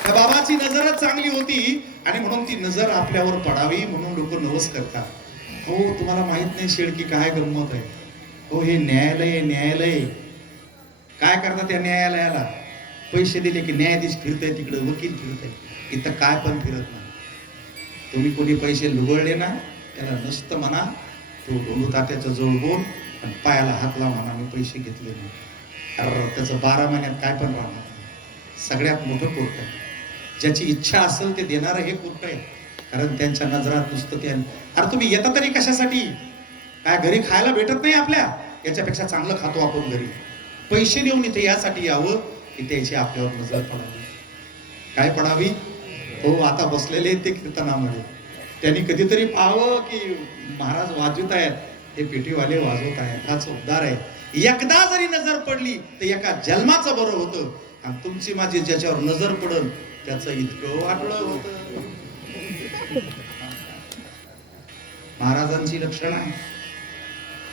त्या बाबाची नजरच चांगली होती आणि म्हणून ती नजर आपल्यावर पडावी म्हणून लोक नवस करतात. हो, तुम्हाला माहित नाही शेळकी काय गंमत आहे. हो, हे न्यायालय, न्यायालय काय करतात? त्या न्यायालयाला पैसे दिले की न्यायाधीश फिरतय, तिकडे वकील फिरतय, इथं काय पण फिरत नाही. तुम्ही कोणी पैसे लुबळले ना त्याला नुसतं म्हणा, तो ढोलू तात्याच्या जवळ बोल आणि पायाला हात लावा म्हणा, मी पैसे घेतले नाही. अरे त्याचं 12 महिन्यात काय पण राहणार नाही. सगळ्यात मोठं कोर्ट आहे. ज्याची इच्छा असेल ते देणारं हे कोर्ट आहे. कारण त्यांच्या नजरात नुसतं ते, अरे तुम्ही येता तरी कशासाठी? काय घरी खायला भेटत नाही आपल्या? याच्यापेक्षा चांगलं खातो आपण घरी. पैसे देऊन इथे यासाठी यावं की त्याची आपल्यावर नजर पडावी. काय पडावी? हो, आता बसलेले ते कीर्तनामध्ये त्यांनी कधीतरी पाहावं की महाराज वाजवत आहेत, हे पेटीवाले वाजवत आहेत, हा चौकदार आहे. एकदा जरी नजर पडली तर एका जन्माचं बरं होतं. आणि तुमची माझी ज्याच्यावर नजर पडल त्याचं इतकं वाटलं होतं. महाराजांची लक्षण आहे.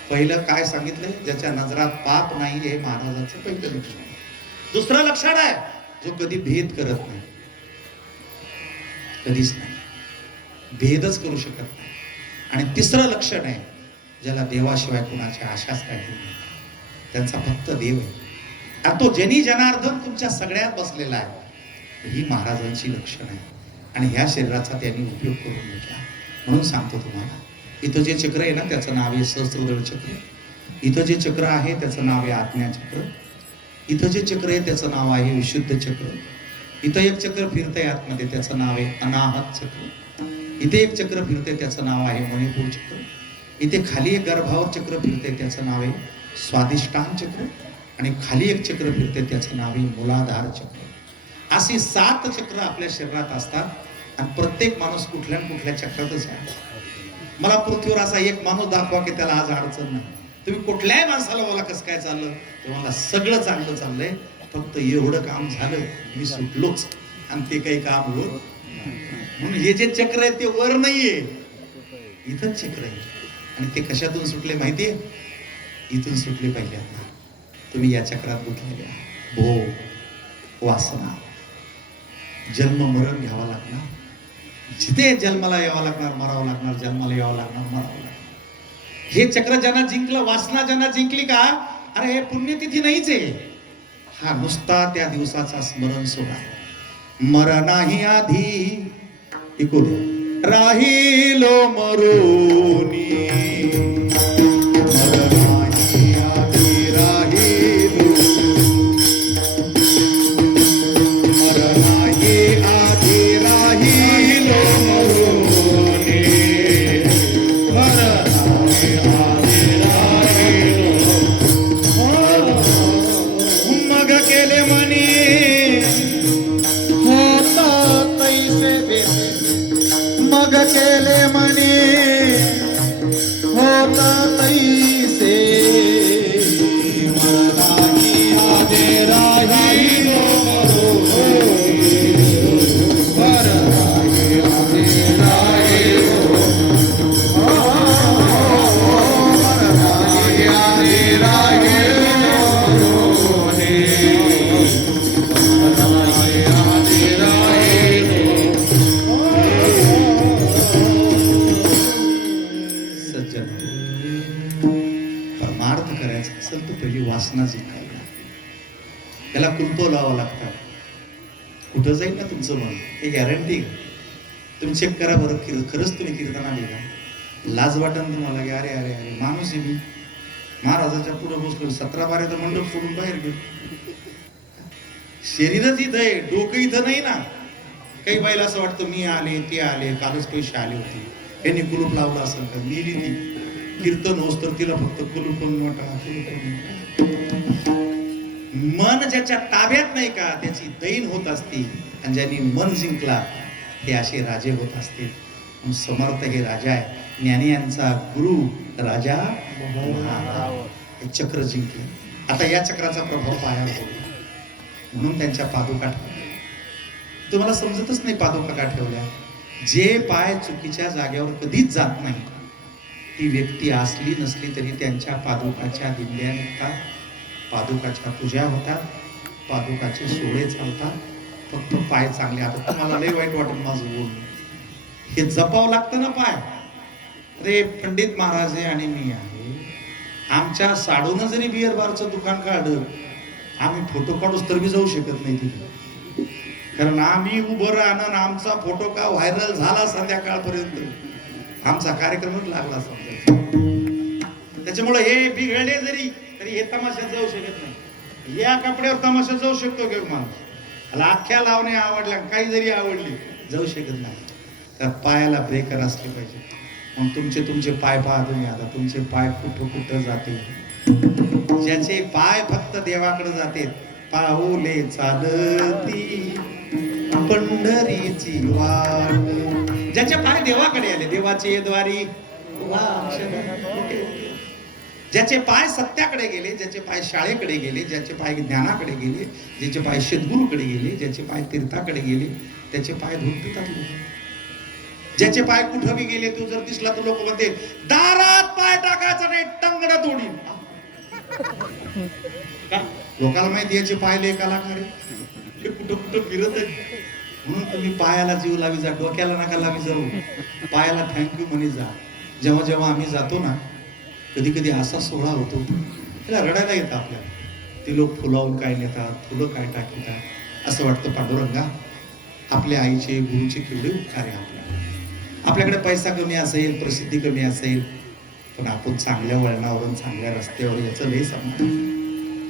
पहिलं काय सांगितलंय? ज्याच्या नजरात पाप नाही, हे महाराजांचं पहिलं लक्षण आहे. दुसरं लक्षण आहे, जो कधी भेद करत नाही, कधीच नाही, भेदच करू शकत नाही. आणि तिसरं लक्षण आहे, ज्याला देवाशिवाय कुणाच्या आशाच काही नाही, त्यांचा फक्त देव आहे. आणि तो जनी जनार्दन तुमच्या सगळ्यात बसलेला आहे. ही महाराजांची लक्षण आहे. आणि ह्या शरीराचा त्यांनी उपयोग करून घेतला. म्हणून सांगतो तुम्हाला, इथं जे चक्र आहे ना त्याचं नाव आहे सहस्त्रदळ चक्र. इथं जे चक्र आहे त्याचं नाव आहे आज्ञाचक्र. इथं जे चक्र आहे त्याचं नाव आहे विशुद्ध चक्र. इथं एक चक्र फिरतंय आतमध्ये त्याचं नाव आहे अनाहत चक्र. इथे एक चक्र फिरतंय त्याचं नाव आहे मणिपूर चक्र. इथे खाली एक गर्भावर चक्र फिरतंय त्याचं नाव आहे स्वादिष्टान चक्र. आणि खाली एक चक्र फिरतंय त्याचं नाव आहे मूलाधार चक्र. अशी 7 चक्र आपल्या शरीरात असतात. आणि प्रत्येक माणूस कुठल्या कुठल्या चक्रातच आहे. मला पृथ्वीवर असा एक माणूस दाखवा की त्याला आज अडचण नाही. तुम्ही कुठल्याही माणसाला बोला कसं काय चाललं, तुम्हाला सगळं चांगलं चाललंय, फक्त एवढं काम झालं मी सुटलोच आणि ते काही काम होत. म्हणून हे जे चक्र आहे ते वर नाहीये, इथंच चक्र आहे. आणि ते कशातून सुटले माहितीये? इथून सुटले पहिल्यांदा. तुम्ही या चक्रात गुंतलेले भोग, वासना, जन्म मरण घ्यावा लागणार. जिथे जन्माला यावं लागणार, मरावं लागणार, जन्माला यावं लागणार, मरावं लागणार. हे चक्र ज्यांना जिंकलं, वासना ज्यांना जिंकली का, अरे हे पुण्यतिथी नाहीच आहे. हा नुसता त्या दिवसाचा स्मरण सोहळा. मरणाही आधी ऐकू दे, राहिलो मरोनी, मरणाही आधी राहिलो, मरणाही आधी राहिलो मरोनी, मरणाही आधी राहिलो. मग केले मनी मग केले मनी होता तैसे, मरणाही आधी राहिलो मरोनी, मरणाही आधी राहिलो, मरणाही आधी राहिलो मरोनी, मरणाही आधी राहिलो. याला कुलप लावावं लागतात. कुठं जाईल ना तुमचं मन, हे गॅरंटी. तुम्ही चेक करा बरं, खरंच तुम्ही कीर्तनाला का? लाज वाटन तुम्हाला की अरे अरे अरे माणूस आहे मी, महाराजाच्या पुढे बसलो, 17-12 तर मंडप सोडून बाहेर गेलो. शरीरच इथं आहे, डोकं इथं नाही ना. काही बाईला असं वाटतं मी आले ते आले, कालच पैसे आले होते, यांनी कुलूप लावला असेल का, मी ती कीर्तन होस तर तिला फक्त कुलूप मोठा. मन ज्याच्या ताब्यात नाही का त्याची दैन होत असते, आणि ज्यांनी मन जिंकला हे असे राजे होत असते. समर्थ हे राजा आहे, ज्ञानी यांचा गुरु राजा हे चक्र जिंकले. आता या चक्राचा प्रभाव पायावर पडला म्हणून त्यांच्या पादुका ठेवल्या. तुम्हाला समजतच नाही पादुका का ठेवल्या. जे पाय चुकीच्या जागेवर कधीच जात नाही, ती व्यक्ती असली नसली तरी त्यांच्या पादुकाच्या दिंड्या निघतात, पादुकाच्या पूजा होतात, पादुकाचे सोहळे चालतात. फक्त पाय चांगले. आता तुम्हाला लय वाईट वाटत माझं बोलणं, हे जपावं लागतं ना पाय. अरे पंडित महाराज आहे आणि मी आहे, आमच्या साडून जरी बिअर बारचं दुकान काढलं, आम्ही फोटो काढूच तर मी जाऊ शकत नाही तिथे. कारण आम्ही उभं राहणं, आमचा फोटो का व्हायरल झाला संध्याकाळपर्यंत आमचा कार्यक्रमच लागला समजा. त्याच्यामुळे हे बिघडले जरी तरी हे तमाशात जाऊ शकत नाही. या कपड्यावर तमाशात जाऊ शकतो की माणूस, अख्ख्या लावणे आवडल्या काही जरी आवडली जाऊ शकत नाही. तर पायाला ब्रेकर असले पाहिजे. मग तुमचे पाय पहा तुम्ही, आता तुमचे पाय कुठं जाते. ज्याचे पाय फक्त देवाकडे जाते, पाऊले चालती पंढरीची वाट. ज्याचे पाय देवाकडे आले, देवाचे द्वारी ज्याचे पाय सत्याकडे गेले, ज्याचे पाय शाळेकडे गेले, ज्याचे पाय ज्ञानाकडे गेले, ज्याचे पाय सद्गुरूकडे गेले, ज्याचे पाय तीर्थाकडे गेले, त्याचे पाय धुवून पितात लोक. ज्याचे पाय कुठं बी गेले, तू जर दिसला तर लोक म्हणते दारात पाय टाकायचा नाही, टंगड तोडीन. लोकांना माहिती याचे पाय लय कलाकार आहे, कुठं फिरत आहे. म्हणून तुम्ही पायाला जीव लावी जा, डोक्याला नका लावी जाऊ, पायाला थँक्यू म्हणे जा. जेव्हा जेव्हा आम्ही जातो ना, कधी कधी असा सोहळा होतो त्याला रडायला येतं आपल्याला. ते लोक फुलावून काय नेतात, फुलं काय टाकतात, असं वाटतं पांडुरंगा आपल्या आईचे गुरुचे केवढे उपकार आहे आपल्याला. आपल्याकडे पैसा कमी असेल, प्रसिद्धी कमी असेल, पण आपण चांगल्या वळणावरून चांगल्या रस्त्यावर याचं लय समजतं.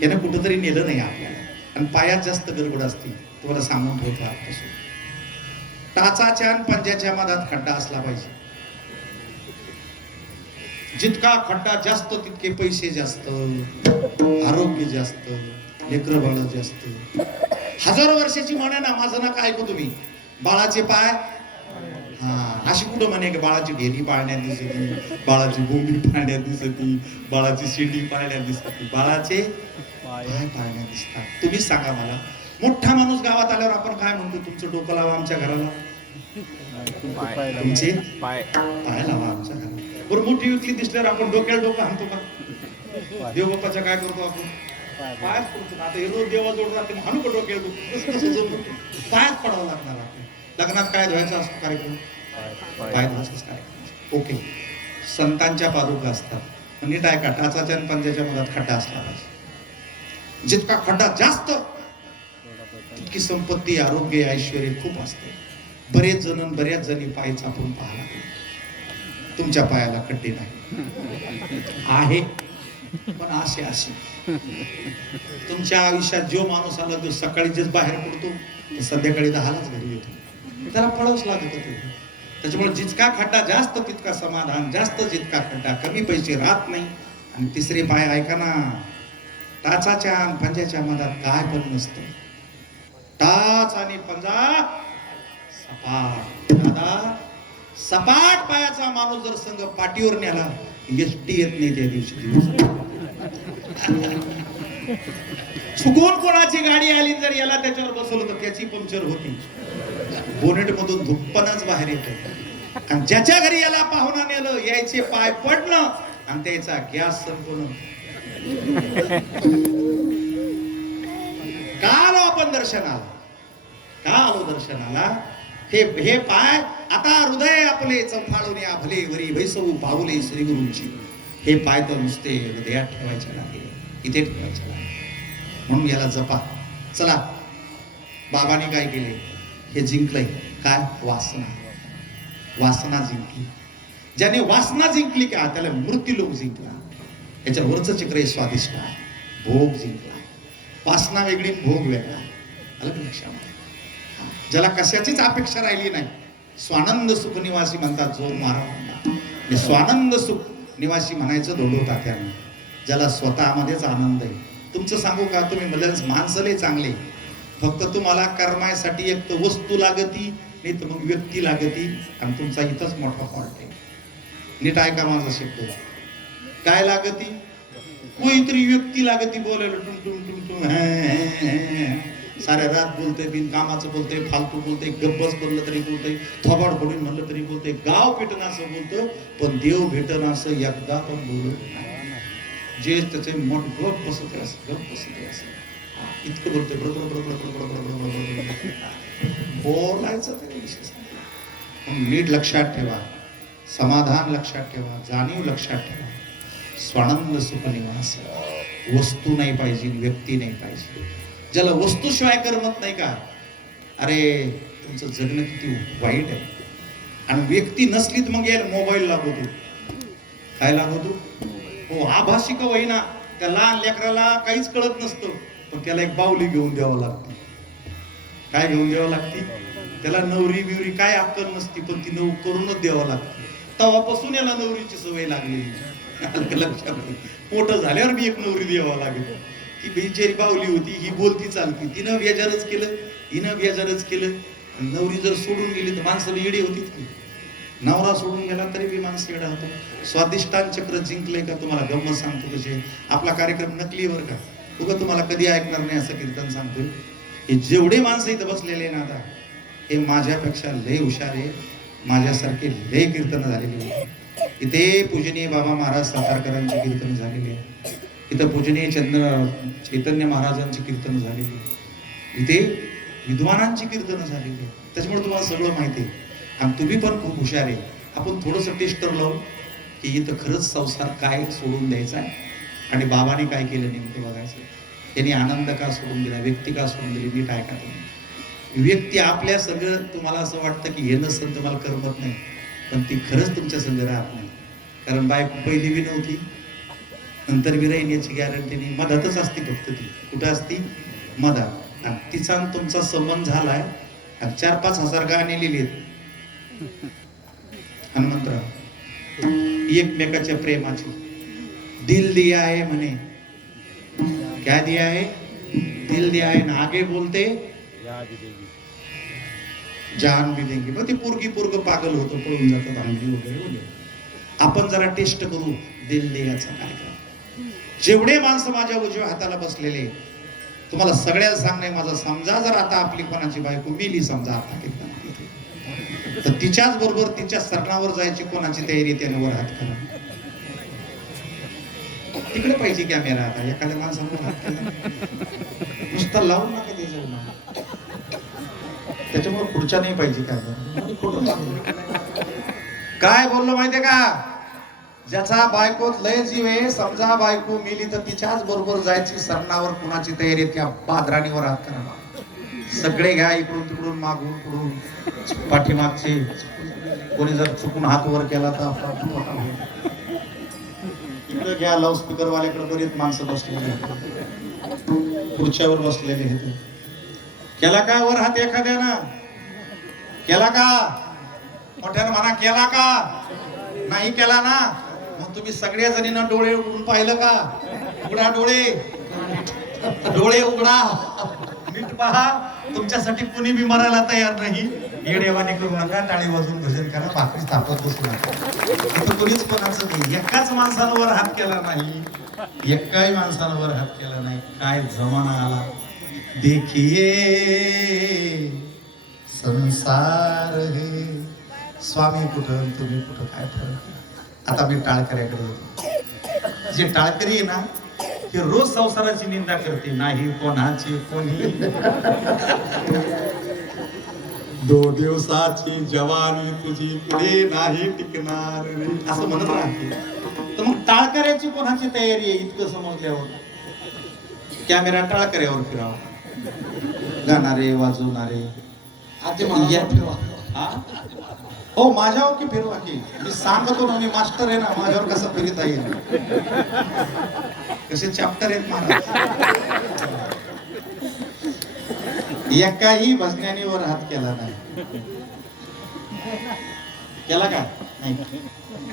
यानं कुठंतरी नेलं नाही आपल्याला. आणि पायात जास्त गडबड असते, तुम्हाला सांगून ठेवतो आजपासून. टाचाच्या आणि पंजाच्या मधात खड्डा असला पाहिजे. जितका खड्डा जास्त तितके पैसे जास्त, आरोग्य जास्त, लेकरं बाळ जास्त. 1000 वर्षाची म्हणा ना, माझं ना काय ऐकू तुम्ही, बाळाचे पाय अशी कुठं म्हणे की बाळाची ढेरी पाळण्यात दिसती, बाळाची बोंबी पाळण्यात दिसती, बाळाची शिडी पाळण्यात दिसती, बाळाचे पाय पाळण्यात दिसतात. तुम्हीच सांगा मला, मोठा माणूस गावात आल्यावर आपण काय म्हणतो, तुमचं डोकं लावा आमच्या घराला, तुमचे पाय लावा आमच्या घराला. बरं मोठी व्यक्ती दिसल्यावर आपण डोक्याला डोकं आणतो का? देवबापाच्या काय करतो आपण, पायच पडतो. आता हे रोज देवाजवळ राहते, हाणू का डोक्याला डोकं, कसं जमलं, पायच पडावं लागणार आपल्याला. लग्नात काय धुवायचा असतो कार्यक्रम, पाय धुवायचा कार्यक्रम. ओके, संतांच्या पादुका असतात, नीट आहे का, टाचाच्या आणि पंजाच्या मधात खड्डा असला पाहिजे. जितका खड्डा जास्त तितकी संपत्ती, आरोग्य, ऐश्वर खूप असते. बरेच जण बऱ्याच जणी पाय चापून पाहला, तुमच्या पायाला खड्डे नाही आहे, पण असे तुमच्या आयुष्यात जो माणूस आला तो सकाळी जर बाहेर पडतो संध्याकाळी 10लाच घरी येतो, त्याला पळावंच लागत होते. त्याच्यामुळे जितका खड्डा जास्त तितका समाधान जास्त, जितका खड्डा कमी पैसे राहत नाही. आणि तिसरे पाय ऐका ना, टाचाच्या आणि पंजाच्या मधात काय पण नसतं. टाच आणि पंजा सपाट. दादा, सपाट पायाचा माणूस जर संघ पाठीवर नेला, एसटी येत नाही त्या दिवशी. चुकून कोणाची गाडी आली जर याला त्याच्यावर बसवलं तर त्याची पंक्चर होती, बोनेट मधून धुप्पणच बाहेर येतो. आणि ज्याच्या घरी याला पाहुणा नेलं, यायचे पाय पडणं आणि त्याचा गॅस संपवणं. का आलो आपण दर्शनाला, का आलो दर्शनाला? हे पाय आता हृदय आपले चंफाळून या भले वरी वैसवू पाऊले श्री गुरूंची. हे पाय तर नुसते हृदयात ठेवायचे नाही, इथे ठेवायचे नाही. म्हणून याला जपा. चला, बाबांनी काय केले, हे जिंकलंय काय, वासना. वासना जिंकली. ज्याने वासना जिंकली का त्याला मृत्यूलोक जिंकला. याच्यावरचं चक्र हे स्वादिष्ट आहे. भोग जिंकला. वासना वेगळी, भोग वेगळा. अलग लक्षामध्ये. ज्याला कशाचीच अपेक्षा राहिली नाही, स्वानंद सुख निवासी म्हणतात जो महाराज. स्वानंद सुख निवासी म्हणायचं धोंडो तात्यानं. ज्याला स्वतःमध्येच आनंद आहे. तुमचं सांगू का, तुम्ही मला माणसं लय चांगले, फक्त तुम्हाला कर्मासाठी एक तर वस्तू लागती, नाही तर मग व्यक्ती लागती, आणि तुमचा इथंच मोठा फॉल्ट आहे. नीट ऐका माझा शब्द. काय लागती, कोणीतरी व्यक्ती लागती बोलायला, टुम टुम टुम टुम साऱ्या रात बोलते, बिन कामाचं बोलते, फालतू बोलते, गब्बस बोललं तरी बोलते, थोबाड फोडून म्हणलं तरी बोलते, गाव पेटन असं बोलतो, पण देव भेटन असं एकदा पण बोलत नाही. जे त्याचे मोठ गप बसते असं, गप बसते असं, इतकं बोलते, बोलायचं तरी विशेष. नीट लक्षात ठेवा, समाधान लक्षात ठेवा, जाणीव लक्षात ठेवा. स्वानंद सुख निवास. वस्तू नाही पाहिजे, व्यक्ती नाही पाहिजे. ज्याला वस्तूशिवाय करमत नाही का, अरे तुमचं जगणं किती वाईट आहे. आणि व्यक्ती नसली तर मग यायला मोबाईल लागवतो. काय लागवतो, हो आभासी का होईना, त्या लहान लेकराला काहीच कळत नसतं, पण त्याला एक बाहुली घेऊन द्यावं लागते. काय घेऊन द्यावं लागते त्याला, नवरी बिवरी काय अक्कल नसती, पण ती नऊ करूनच द्यावं लागते. तेव्हापासून याला नवरीची सवय लागली. लक्षात, मोठं झाल्यावर मी एक नवरी द्यावा लागेल. ती बिचारी बाहुली होती, ही बोलती चालती, तिनं बेजारच केलं, हिनं बेजारच केलं. नवरी जर सोडून गेली तर माणसाला येडी होतीच की. नवरा सोडून गेला तरी बी माणूस येडा होतो. स्वादिष्टान चक्र जिंकलंय का, तुम्हाला गंमत सांगतो कशी. आपला कार्यक्रम नकली वर का, उगा तुम्हाला कधी ऐकणार नाही असं कीर्तन सांगतोय. हे जेवढे माणसं इथं बसलेले ना आता, हे माझ्यापेक्षा लय हुशार आहे. माझ्यासारखे लय कीर्तन झालेले. इथे पूजनीय बाबा महाराज सातारकरांची कीर्तन झालेली आहे. इथं पूजनीय चैतन्य महाराजांची कीर्तन झालेली आहे. इथे विद्वानांची कीर्तन झालेली आहे. त्याच्यामुळे तुम्हाला सगळं माहिती आहे. आणि तुम्ही पण खूप हुशार आहे. आपण थोडंसं टेस्टर लावू की इथं खरंच संसार काय सोडून द्यायचा आहे आणि बाबाने काय केलं नेमकं बघायचं. त्यांनी आनंद का सोडून दिला, व्यक्ती का सोडून दिली, नीट ऐका तुम्ही. व्यक्ती आपल्या सगळं तुम्हाला असं वाटतं की हे नसेल तुम्हाला करमत नाही, पण ती खरंच तुमच्या संग राहत नाही. कारण बायको पहिली बी नव्हती, नंतर बी राहीन याची गॅरंटी नाही. मधातच असती फक्त ती. कुठं असती, मधात. आणि तिचा तुमचा संबंध झालाय आणि 4-5 हजार गाणे लिहिलेत हनुमंतराव एकमेकाच्या प्रेमाची. दिल दिया है म्हणे, क्या दिया है, दिल दिया है ना, आगे बोलते जान भी देंगे. मग ते पोरग पागल होतो, पळून जातात आंबी वगैरे. आपण जरा टेस्ट करू दिल दियाचा कार्यक्रम. जेवढे माणसं माझ्या उजव्या हाताला बसलेले, तुम्हाला सगळ्याला सांगणे माझं, समजा जर आता आपली कोणाची बायको मिली, समजा आता कीर्तन, तर तिच्याच बरोबर तिच्या सरणावर जायची कोणाची तयारी, त्याने वर हात करा. तिकडे पाहिजे कॅमेरा. आता एखाद्या माणसावर हात केला नुसता लावून नका ते जाऊ ना, त्याच्यामुळे पुढच्या नाही पाहिजे काय बोललो माहितीये का. ज्याचा बायकोत लय जीव आहे, समजा बायको मिली तर तिच्याच बरोबर जायची सरणावर कुणाची तयारी, त्या बादराणीवर हात करा. सगळे घ्या, इकडून तिकडून, मागून पुढून, पाठीमागचे. कोणी जर चुकून हात वर केला तर इकडे घ्या. लाऊडस्पीकर वाल्याकडे बरीच माणसं बसलेली, खुर्च्यावर बसलेले आहेत. केला का वर हात एखाद्यानं, केला का, मोठ्यानं म्हणा केला का. नाही केला ना, मग तुम्ही सगळ्या जणींना डोळे उघडून पाहिलं का. उघडा डोळे, डोळे उघडा, नीट पहा. तुमच्यासाठी कुणी बी मरायला तयार नाही. येडेवाणी करू नका, टाळी वाजून भजन करा, भाकरी तापत बसू नका. कुणीच कोणाचं नाही. एकाच माणसानं वर हात केला नाही, एकाही माणसानं वर हात केला नाही. काय जमाना आला. देखिए संसार हे. स्वामी कुठं, तुम्ही कुठं, काय फरक. आता मी टाळकऱ्याकडे येतो. जे टाळकरी आहे ना, ते रोज संसाराची निंदा करते. नाही कोणाची कोणी, 2 दिवसाची जवानी तुझी पुढे नाही टिकणार रे, असं म्हणत राहते. तर मग टाळकऱ्याची कोणाची तयारी आहे इतकं समजल्यावर कॅमेरा टाळकऱ्यावर फिरावा. गाणारे वाजवणारे आधी मला फिरवा. हा? हो माझ्यावर की फिरवा की मी सांगतो ना, मी मास्टर आहे ना, माझ्यावर कसं फिरता येईल. कसे चॅप्टर आहेत महाराज. एकाही भजन्याने वर हात केला नाही. केला का नाही.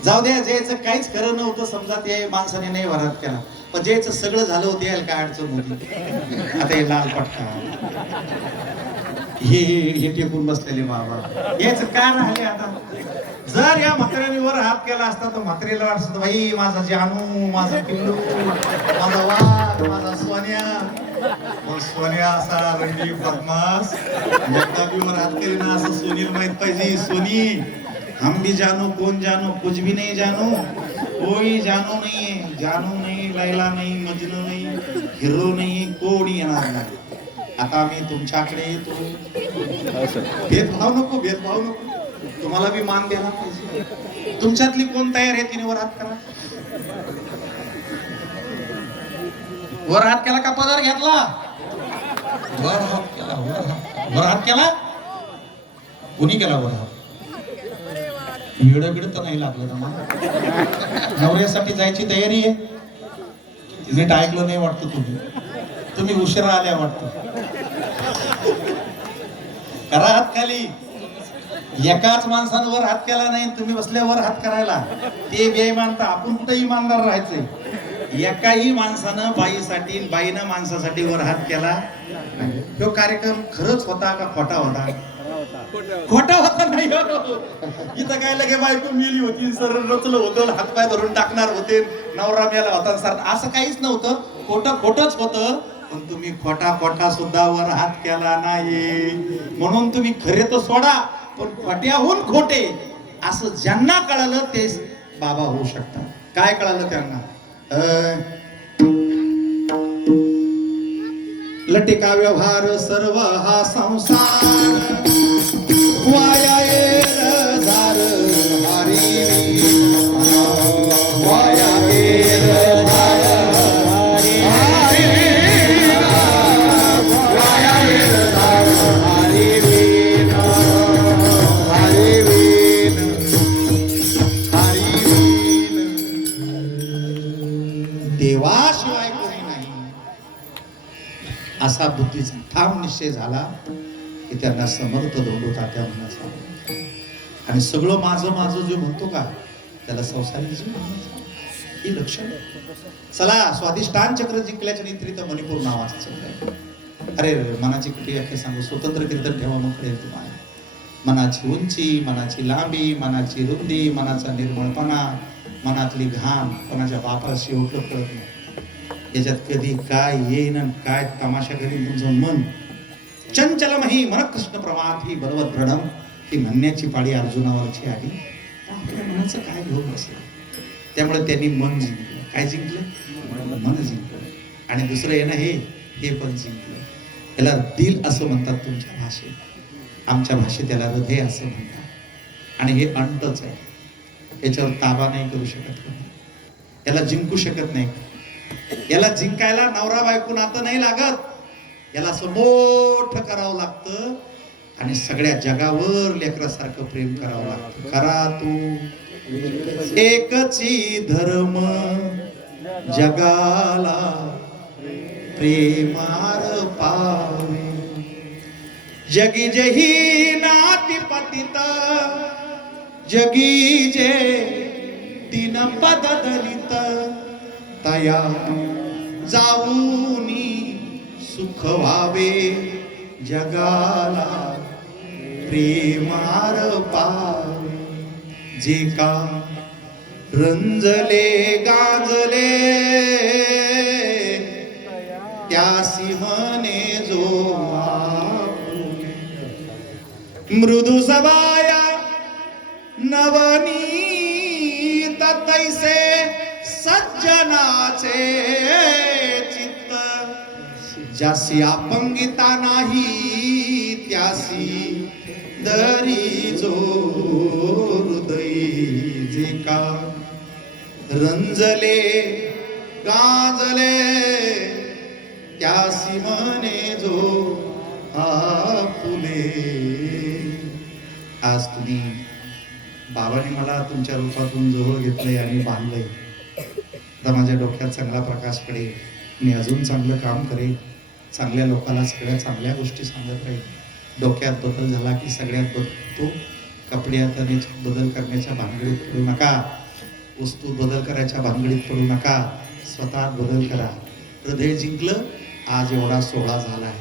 जाऊ द्या, ज्याचं काहीच खरं नव्हतं समजा ते माणसाने नाही वर हात केला, पण ज्याचं सगळं झालं होतं यायला काय अडचण होती. आता हे लाल पटका हे टेकून बसलेले बाबा, याच काय राहिले आता. जर या म्हाताऱ्याने वर हात केला असता तर म्हातारीला वाटत भाई माझा जानू, माझा पिल्लू, माझा वाघ, माझा सोन्या. मग सोन्या असा रंगी बदमाश एकदा बी वर हात केले ना, असं सोनील माहित पाहिजे. सोनी हम भी जानू, कौन जानू, कुछ भी नहीं जानू, कोई जानू नहीं, जानू नहीं, लैला नहीं, मजनू नहीं, हिरो नहीं, कोणी येणार नाही. आता मी तुमच्याकडे येतो. भेदभाव नको, भेदभाव नको, तुम्हाला बी मान द्यायला पाहिजे. तुमच्यातली कोण तयार आहे तिने वर हात करा. वर हात केला का पगार घेतला. वर हात केला, वर हात केला. कुणी केला वर हात. बिड तर नाही लागलं ना मला. नवऱ्यासाठी जायची तयारी आहे. नीट ऐकलं नाही वाटतं तुम्ही उशिरा आल्या वाटतं. करा हात खाली. एकाच माणसांवर हात केला नाही, तुम्ही बसल्यावर हात करायला. ते बेईमानता. आपण कुठे इमानदार राहायचंय. एकाही माणसानं बाईसाठी, बाईनं माणसासाठी वर हात केला. तो कार्यक्रम खरंच होता का खोटा होता. खोटा होता नाही. इथं काय लगे बायको मेली होती, सरळ रचलं होतं, हातपाय धरून टाकणार होते, नवरा मेला होता सर, असं काहीच नव्हतं. खोटंच होतं. पण तुम्ही खोटा सुद्धा वर हात केला नाही. म्हणून तुम्ही खरे तर सोडा, पण खोट्याहून खोटे असं ज्यांना कळालं ते बाबा होऊ शकतात. काय कळालं त्यांना. लटिका व्यवहार सर्व हा संसार, वाया येर झार हरी, वाया येर झार हरी, वाया येर झार हरी वीण, हरी वीण, हरी वीण. देवाशिवाय कोणी नाही असा बुद्धीचा ठाम निश्चय झाला की त्यांना समर्थ धोंडू तात्या म्हणायचा. आणि सगळं माझं जे म्हणतो का त्याला संसारिक जीव ही लक्षण. चला स्वाधिष्ठान चक्र जिंकल्याच्या नित्रित मणिपूर नावाचं चक्र. अरे मनाची कुठे व्याख्या सांगू. स्वतंत्र कीर्तन ठेवा मग कळेल तुम्हाला. मनाची उंची, मनाची लांबी, मनाची रुंदी, मनाचा निर्मळपणा, मनातली घाण कोणाच्या बापाला शेवटलं कळत नाही. याच्यात कधी काय येईन आणि काय तमाशा करीन तुमचं मन. चंचलमही मन कृष्ण प्रमाथी बलवत दृढम ही म्हणण्याची पाळी अर्जुनावरची आली. आपल्या मनाचं काय घेऊन बसलं. त्यामुळे त्यांनी मन जिंकलं. काय जिंकलं. मन जिंकलं. आणि दुसरं आहे ना हे पण जिंकलं. याला दिल असं म्हणतात तुमच्या भाषेत, आमच्या भाषेत याला हृदय असं म्हणतात. आणि हे अंतच आहे. याच्यावर ताबा नाही करू शकत, याला जिंकू शकत नाही. याला जिंकायला नवरा बायको नातं नाही लागत. याला असं मोठं करावं लागतं आणि सगळ्या जगावर लेकरासारखं प्रेम करावं लागतं. करा तू एकची धर्म जगाला प्रेमार पावे, जगी जही नाती पतित, जगी जे तीन पद दलित, तया जाऊनी सुख व्हावे जगाला प्रेमार पावे. जे का रंजले गाजले त्यासी म्हणे जो मृदू सबाया नवनीत तैसे सज्जनाचे चित्त, ज्यासी अपंगिता नाही त्यासी दरी जो हृदयी. जे का रंजले गाजले त्यासी म्हणे जो आज तुम्ही बाबाने मला तुमच्या रूपातून जवळ घेतलंय आणि बांधलंय. आता माझ्या डोक्यात चांगला प्रकाश पडेल, मी अजून चांगलं काम करेन, चांगल्या लोकांना सगळ्या चांगल्या गोष्टी सांगत राहील. डोक्यात बदल झाला की सगळ्यात बदलतो. कपड्यात आणि बदल करण्याच्या भानगडीत पडू नका, वस्तू बदल करायच्या भानगडीत पडू नका, स्वतः बदल करा. हृदय जिंकलं, आज एवढा सोहळा झालाय.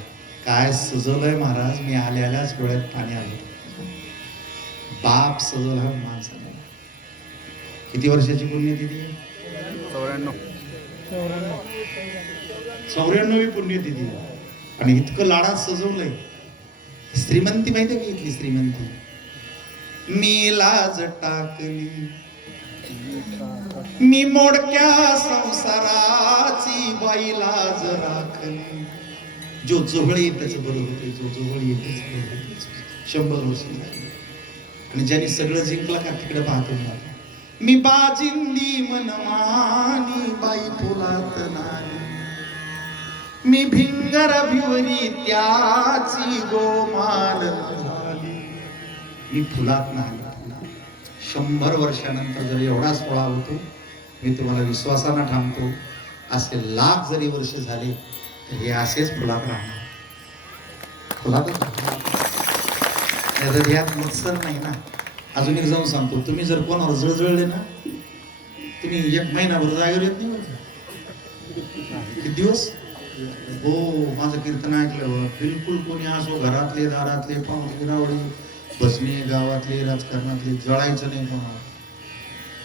काय सजवलंय महाराज, मी आल्याच डोळ्यात पाणी आलं. बाप सजवला माणसाने. किती वर्षाची पुण्यतिथी आहे? 94वी पुण्यतिथी. आणि इतकं लाडात सजवलंय. श्रीमंती माहिती का इथली श्रीमंती? मी लाज टाकली, मी मोडक्या संसाराची बाई लाज राखली. जो जवळ येत त्याचं बरं होते, जो जवळ येत त्याचं बरं होते. 100 वर्ष झाली. आणि ज्यांनी सगळं जिंकलं का तिकडे पाहतो मी बाजिंदी मनमानी बाई फुलात नाही, मी भिंगर भिवरी त्याची गोमाल झाली. मी फुलात नाही. 100 वर्षानंतर जर एवढा सोहळा होतो, मी तुम्हाला विश्वासानं थांबतो, असे लाख जरी वर्ष झाले तर हे असेच फुलात राहणार. फुलातच यात मत्सर नाही ना. अजून एक जाऊन सांगतो, तुम्ही जर कोणावर जळजळले ना, तुम्ही 1 महिनाभर जागेवर येत नाही बरं. किती दिवस? हो, माझं कीर्तन ऐकलं. बिलकुल कोणी असो, घरातले दारातले पाहुणे रावळे बसणे, गावातले राजकारणातले, जळायचं नाही कोणावर.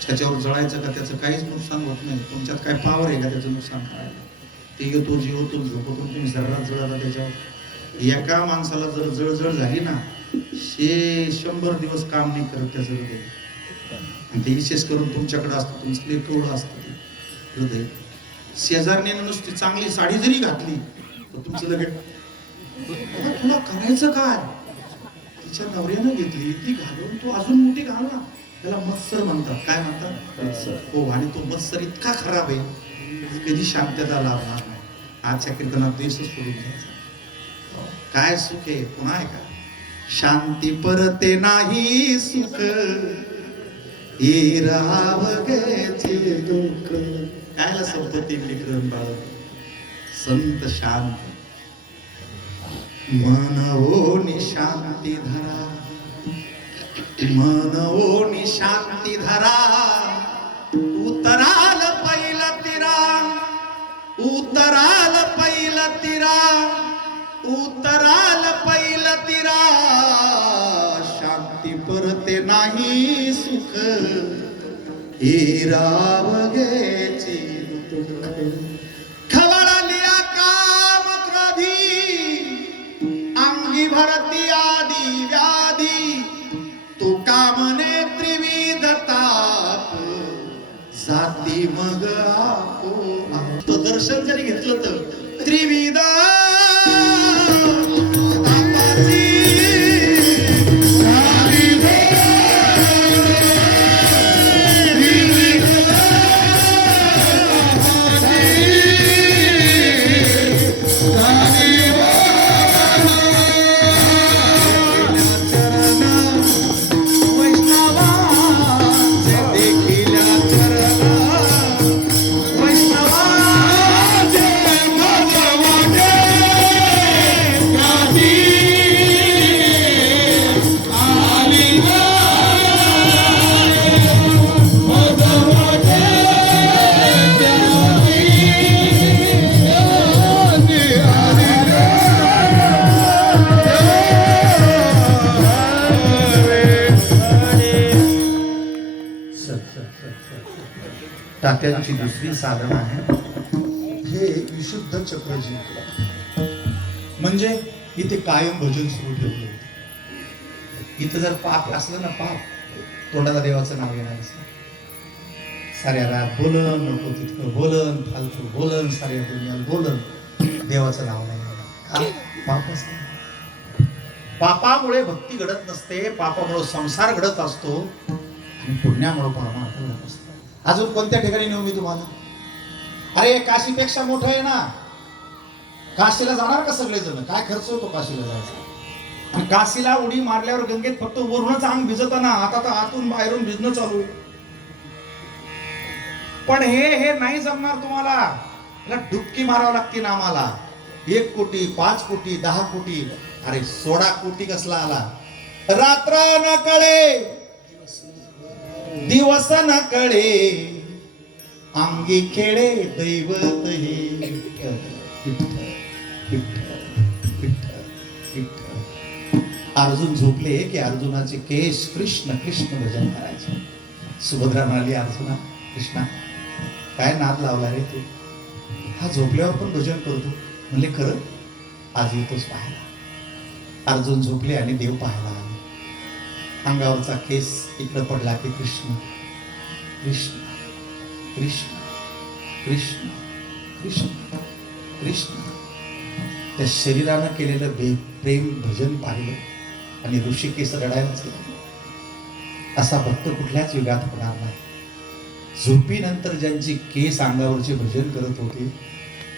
त्याच्यावर जळायचं का त्याचं काहीच नुकसान होत नाही. तुमच्यात काय पावर आहे का त्याचं नुकसान करायला? ते येतो जेवतो झोपतो, तुम्ही सर्रात जळाला त्याच्यावर. एका माणसाला जर जळजळ झाली ना, 100 दिवस काम नाही करत त्याचं हृदय. आणि ते विशेष करून तुमच्याकडे असतं, तुमचं लेकरं असतं ते हृदय. शेजारने नुसती चांगली साडी जरी घातली तर तुमचं लगेच तुला करायचं काय? तिच्या नवऱ्यानं घेतली ती घालून तू अजून मोठी घाल ना. त्याला मत्सर म्हणतात. काय म्हणतात? हो. आणि तो मत्सर इतका खराब आहे, कधी शांतता लाभणार नाही. आजच्या कीर्तनात देशच सोडून घ्यायचा. काय सुख आहे पुन्हा आहे का? शांती परते नाही सुख, हे रावगेचे दुःख. कायला संपत्ती लेकरं बाळ संत शांत मनवोनी शांती धरा, मनवोनी शांती धरा. उतराल पहिला तिरा, उतराल पहिला तिरा, उतराल पहिला तिरा. शांती परते नाही सुख, हे रावगेची दुःख. खवळलिया काम क्रोधी, अंगी भरती आदी व्याधी. तू कामने त्रिविध ताप, जाती मग आपोआप. तो दर्शन जरी घेतलं तर त्रिविध तात्यांची दुसरी साधना आहे हे विशुद्ध चक्र जिंकलं. म्हणजे इथे कायम भजन सुरू ठेवलं होतं. इथं जर पाप असलं ना, पाप तोंडाला देवाचं नाव येणार असलं. साऱ्या रात बोलन, नको तितकं बोलन, फालतू बोलन, साऱ्या दुनियाला बोलन, देवाचं नाव नाही येणार. का? पाप असते. पापामुळे भक्ती घडत नसते, पापामुळे संसार घडत असतो आणि पुण्यामुळे परमार्थ घडत असतो. अजून कोणत्या ठिकाणी नेऊ मी तुम्हाला? अरे काशीपेक्षा मोठं आहे ना. काशीला जाणार का सगळेजण? काय खर्च होतो काशीला जायचा? आणि काशीला उडी मारल्यावर गंगेत फक्त वरूनच अंग भिजत ना, आता तर आतून बाहेरून भिजणं चालू आहे. पण हे नाही जमणार तुम्हाला. याला डुबकी मारावं लागते ना आम्हाला. 1 कोटी 5 कोटी 10 कोटी, अरे 16 कोटी कसला आला. रात्र न कळे दिवस न कळे, अंगी खेळे दैवत हे. विठ्ठल विठ्ठल विठ्ठल विठ्ठल. अर्जुन झोपले की अर्जुनाचे केस कृष्ण कृष्ण भजन करायचे. सुभद्रा म्हणाली, अर्जुना कृष्णा काय नाद लावला रे तू, हा झोपल्यावर पण भजन करतो. म्हणले खरं, आज येतोच पाहायला. अर्जुन झोपले आणि देव पाहायला आले. अंगावरचा केस इकडं पडला की कृष्ण कृष्ण कृष्ण कृष्ण कृष्ण कृष्ण. त्या शरीरानं केलेलं प्रेम भजन पाहिलं आणि ऋषिकेश रडायलाच लागले. असा भक्त कुठल्याच युगात होणार नाही. झोपीनंतर ज्यांची केस अंगावरचे भजन करत होते,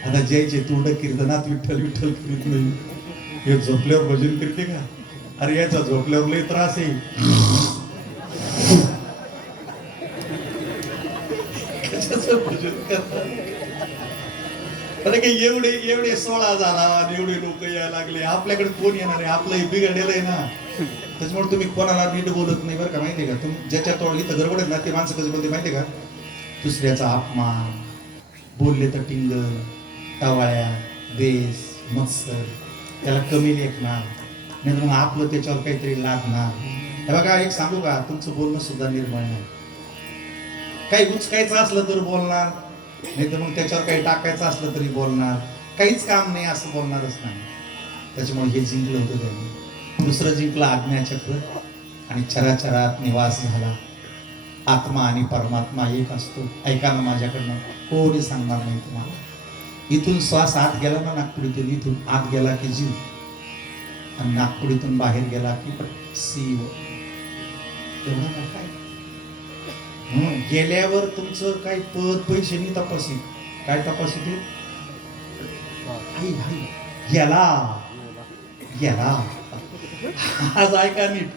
आता जयचे तोंड कीर्तनात विठ्ठल विठ्ठल करीत नाही, हे झोपल्यावर भजन करते का. अरे याचा झोपल्यावर लय त्रास आहे. कशाचं भजन करतात. अरे काही एवढे एवढे 16 झाला आणि एवढे लोक यायला लागले, आपल्याकडे कोण येणार आहे. आपलं हे बिघडलेलं आहे ना, त्याच्यामुळे तुम्ही कोणाला नीट बोलत नाही बरं का. माहितीये का, तुम्ही ज्याच्या तोंड इथं गडबड आहे ना, ते माणसं कसे बोलते माहितीये का. दुसऱ्याचा अपमान, बोलले तर टिंगल, टवाळ्या, देश, मत्सर, त्याला कमी लेखणार, नाही तर मग आपलं त्याच्यावर काहीतरी लागणार. हे बघा, एक सांगू का, तुमचं बोलणं सुद्धा निर्मळ नाही. काही उचकायचं असलं तर बोलणार, नाही तर मग त्याच्यावर काही टाकायचं असलं तरी बोलणार. काहीच काम नाही असं बोलणारच नाही. त्याच्यामुळे हे जिंकलं होतं त्यांनी. दुसरं जिंकलं आज्ञाचक्र आणि चराचरात निवास झाला. आत्मा आणि परमात्मा एक असतो. ऐका ना माझ्याकडनं, कोणी सांगणार नाही तुम्हाला. इथून श्वास आत गेला ना नागपुडीतून, इथून आत गेला की जीव, आणि नागपुडीतून बाहेर गेला की शिव. तेवढा काय गेल्यावर तुमचं काही पद पैसे नाही तपासित. काय तपासित गेला गेला. आज ऐका नीट,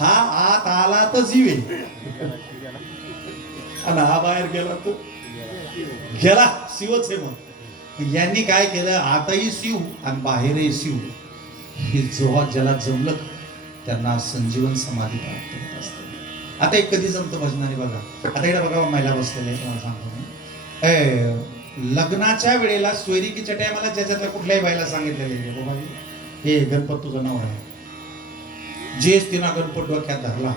हा आत आला तर जीव आहे आणि हा बाहेर गेला तो गेला, शिवच आहे. मग यांनी काय केलं, आतही शिव आणि बाहेरही शिव. हे जेव्हा ज्याला जमलं त्यांना संजीवन समाधी प्राप्त होत असते. आता एक कधी जमतं भजनाने बघा. आता इकडे बघा महिला बसलेल्या आहे, तुम्हाला सांगतो मी. लग्नाच्या वेळेला सोयरिकीच्या टायमाला ज्याच्यातल्या कुठल्याही बाईला सांगितलेलं आहे, बाबा हे गणपत तुझं नाव आहे. जेच तिनं गणपत डोक्यात धरला,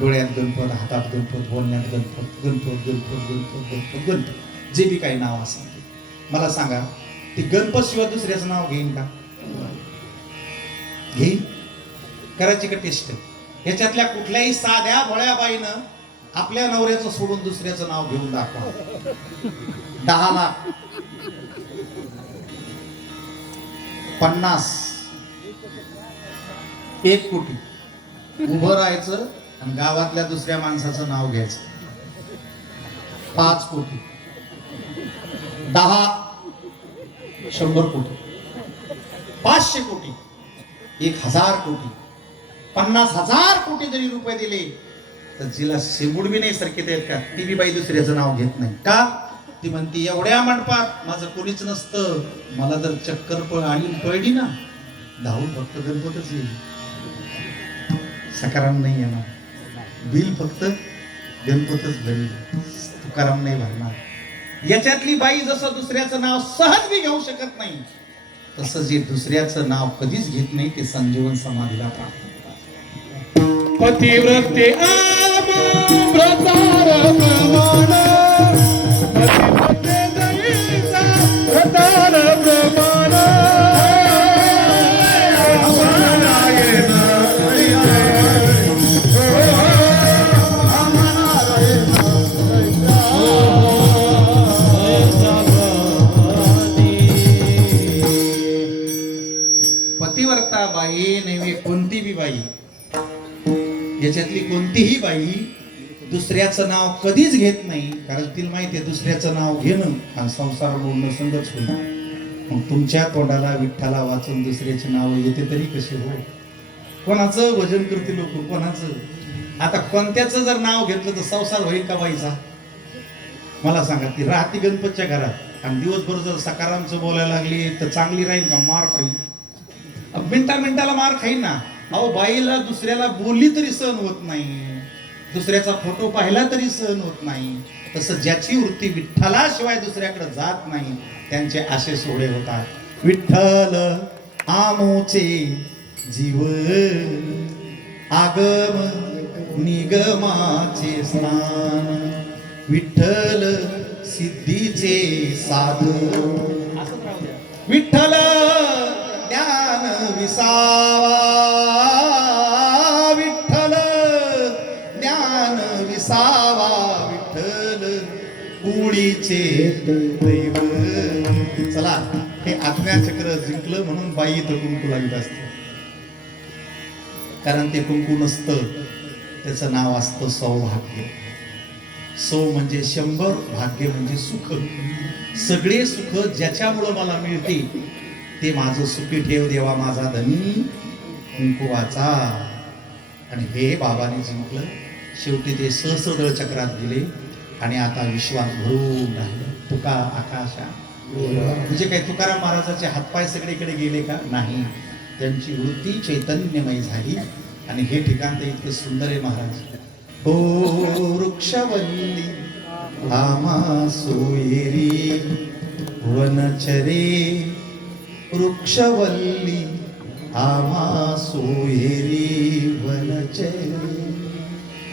डोळ्यात गणपत, हातात गणपत, बोलण्यात गणपत, गणपत गणपत गणपत गणपत गणपत, जे बी काही नाव असेल ते. मला सांगा, ते गणपत शिवाय दुसऱ्याचं नाव घेईन का? घेईन? करायची का टेस्ट? याच्यातल्या कुठल्याही साध्या भोळ्या बाईनं आपल्या नवऱ्याचं सोडून दुसऱ्याचं नाव घेऊन दाखवा. 10 लाख 50 1 कोटी उभं राहायचं आणि गावातल्या दुसऱ्या माणसाचं नाव घ्यायचं. 5 कोटी 10 100 कोटी 500 कोटी 1000 कोटी 50,000 कोटी जरी रुपये दिले तर जिला शेंबूड बी नाही सरकेत आहेत का, ती बी बाई दुसऱ्याचं नाव घेत नाही का. ती म्हणती एवढ्या मंडपात माझं कोणीच नसतं, मला जर चक्कर आणि पडली ना, धावून फक्त गणपतच येईल. सकाराम नाही येणार, बिल फक्त गणपतच भरेल, तुकाराम नाही भरणार. याच्यातली बाई जसं दुसऱ्याचं नाव सहज बी घेऊ शकत नाही, तसं जे दुसऱ्याचं नाव कधीच घेत नाही ते संजीवन समाधीला प्राप्त होतात. पतिव्रते व्रतार प्रमाण, पतिव्रते दयेचा व्रतार प्रमाण. पतिव्रता बाई नव्हे, कोणती बी बाई, याच्यातली कोणतीही बाई दुसऱ्याचं नाव कधीच घेत नाही, कारण तिला माहिती आहे दुसऱ्याचं नाव घेणं आणि संसार बोलणं संगच होईल. मग तुमच्या तोंडाला विठ्ठला वाचून दुसऱ्याचे नाव येते तरी कसे हो. कोणाचं भजन करते लोक, कोणाचं. आता कोणत्याचं जर नाव घेतलं तर संसार होईल का बाईचा? मला सांगा. ती राहती गणपतच्या घरात आणि दिवसभर जर सकारामचं बोलायला लागली तर चांगली राहील का? मार खाईल, मिनिटाला मार खाईल ना. अहो, बाईला दुसऱ्याला बोलली तरी सहन होत नाही, दुसऱ्याचा फोटो पाहिला तरी सहन होत नाही. तसं ज्याची वृत्ती विठ्ठलाशिवाय दुसऱ्याकडे जात नाही त्यांचे असे सोहळे होतात. विठ्ठल आमोचे जीवन, आगम निगमाचे स्नान, विठ्ठल सिद्धीचे साधन. विठ्ठल ज्ञान विसावा, विठ्ठल ज्ञान विसावा, विठ्ठल कुळीचे दैव. चला, हे आज्ञाचक्र जिंकलं म्हणून बाई इथं कुंकू लावित असते. कारण ते कुंकू नसतं, त्याचं नाव असतं सौभाग्य. सौ म्हणजे 100, भाग्य म्हणजे सुख. सगळे सुख ज्याच्यामुळं मला मिळते ते माझं सुखी ठेव देवा माझा धनी कुंकुवाचा. आणि हे बाबाने जिंकलं. शेवटी ते सहस्रदळ चक्रात गेले आणि आता विश्वास भरून राहिले. तुका आकाशा म्हणजे काय, तुकाराम महाराजाचे हातपाय सगळीकडे गेले का? नाही. त्यांची वृत्ती चैतन्यमय झाली. आणि हे ठिकाण तर इतकं सुंदर आहे महाराज. हो वृक्षवल्ली आमा सोयरी वनचरे, वृक्षवल्ली आमा सोयरी वनचरे,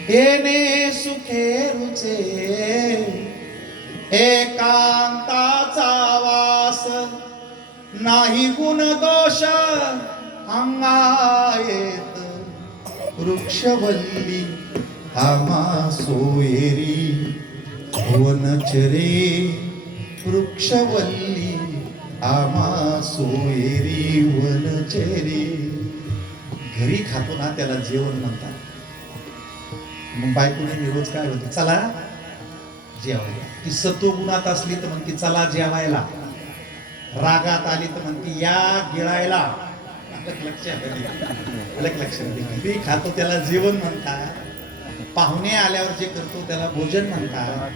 येणे सुखे रुचे एकांताचा वास, नाही गुण दोष अंगायेत, वृक्षवल्ली आमा सोयरी वनचरे, वृक्षवल्ली आमा सोयरी वनचरे. घरी खातो ना त्याला जेवण म्हणतात. मग बायकोने रोज काय होते, चला जेवायला. ती सत्वगुणात असली तर म्हणते चला जेवायला, रागात आली तर म्हणते या गिळायला. लक्षात घरी खातो त्याला जेवण म्हणतात. पाहुणे आल्यावर जे करतो त्याला भोजन म्हणतात.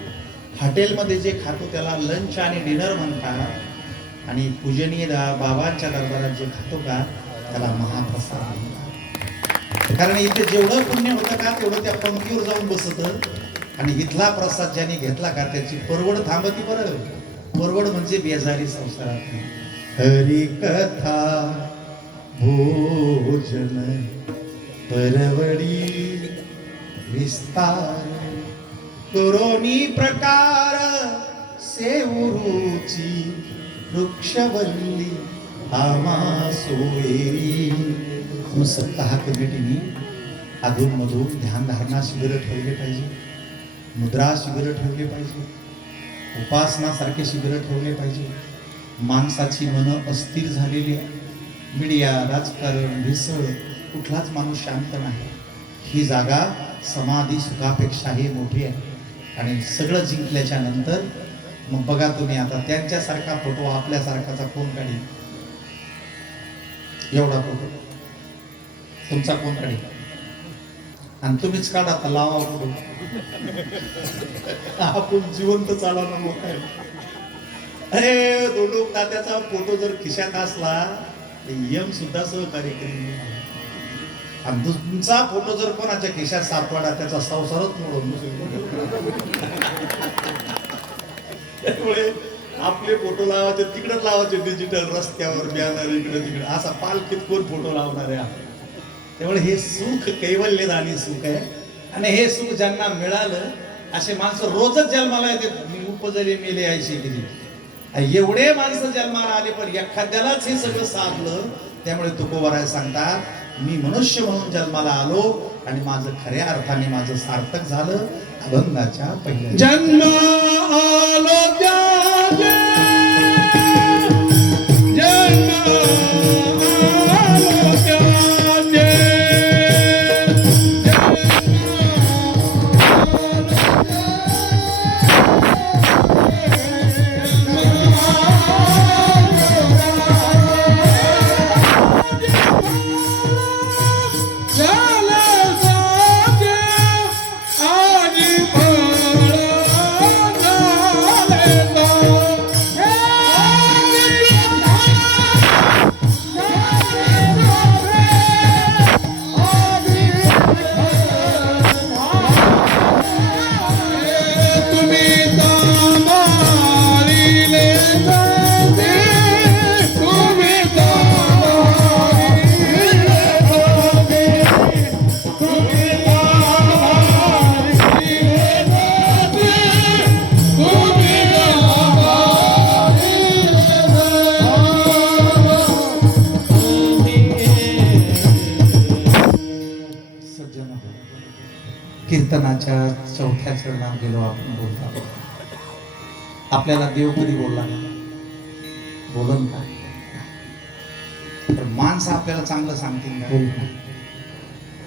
हॉटेलमध्ये जे खातो त्याला लंच आणि डिनर म्हणतात. आणि पूजनीय बाबांच्या दरबारात जे खातो का त्याला महाप्रसाद म्हणतात. कारण इथे जेवढं पुण्य होतं का तेवढं त्या पंक्तीवर जाऊन बसत. आणि इथला प्रसाद ज्याने घेतला का त्याची परवड थांबती. बरं, परवड म्हणजे बेजारी संसारात. हरी कथा भोजन परवडी विस्तार, करोनी प्रकार सेवरूची, वृक्षवल्ली आमा सोयरी. म्हणून सप्ताह कमिटीने अधूनमधून ध्यानधारणा शिबिरं ठेवले पाहिजे, मुद्रा शिबिरं ठेवले पाहिजे, उपासनासारखे शिबिरं ठेवले पाहिजे. माणसाची मनं अस्थिर झालेली आहे. मीडिया, राजकारण, भेसळ, कुठलाच माणूस शांत नाही. ही जागा समाधी सुखापेक्षाही मोठी आहे. आणि सगळं जिंकल्याच्या नंतर मग बघा तुम्ही आता त्यांच्यासारखा फोटो आपल्यासारखाचा कोण काढी? एवढा फोटो तुमचा कोण काढी? आणि तुम्हीच काढा आता, लावा फोटो. आपण जिवंत चालवणार मग काय. अरे दोडो तात्याचा फोटो जर खिशात असला यम सुद्धा सहकार्य करेल. आणि तुमचा फोटो जर कोणाच्या खिशात सापडला त्याचा संसारच मोडून. त्यामुळे आपले फोटो लावायचे तिकडेच लावायचे, डिजिटल रस्त्यावर बॅनर इकडे तिकडे. असा पालखीत कोण फोटो लावणार आहे? त्यामुळे हे सुख कैवल्यदानी सुख आहे. आणि हे सुख ज्यांना मिळालं असे माणसं रोजच जन्माला येते. उपजले मेले ऐशी किती एवढे माणसं जन्माला आले, पण एखाद्यालाच हे सगळं साधलं. त्यामुळे तुकोबाराय सांगतात मी मनुष्य म्हणून जन्माला आलो आणि माझं खऱ्या अर्थाने माझं सार्थक झालं. अभंगाच्या पहिल्या जन्म आलो त्याचे, जन्म आलो त्याचे, कीर्तनाच्या चौथ्या चरणात गेलो आपण बोलता. आपल्याला देव कधी बोलला का? बोलन का? तर माणसं आपल्याला चांगलं सांगतील का?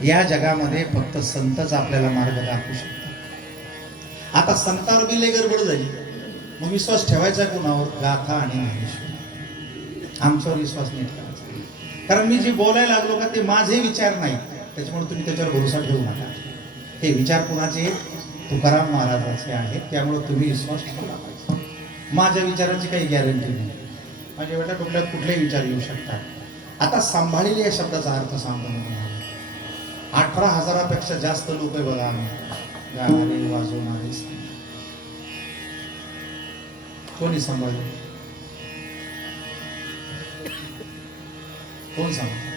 या जगामध्ये फक्त संतच आपल्याला मार्ग दाखवू शकतात. आता संतावर बी लय गडबड झाली, मग विश्वास ठेवायचा कोणावर? गाथा आणि ज्ञानेश्वर. आमच्यावर विश्वास नाही ठेवायचा, कारण मी जे बोलायला लागलो का ते माझे विचार नाही, त्याच्यामुळे तुम्ही त्याच्यावर भरोसा ठेवू नका. हे विचार कोणाचे? तुकाराम महाराजांचे आहेत, त्यामुळे तुम्ही विश्वास ठेवला पाहिजे. माझ्या विचाराची काही गॅरंटी नाही, माझ्या वेळेला डोक्यात कुठलेही विचार येऊ शकतात. आता सांभाळलेली या शब्दाचा अर्थ सांगतो मी तुम्हाला. 18,000पेक्षा जास्त लोक आहे बघा आम्ही, गाणारे वाजवणारे. कोणी सांभाळले? कोण सांभाळ?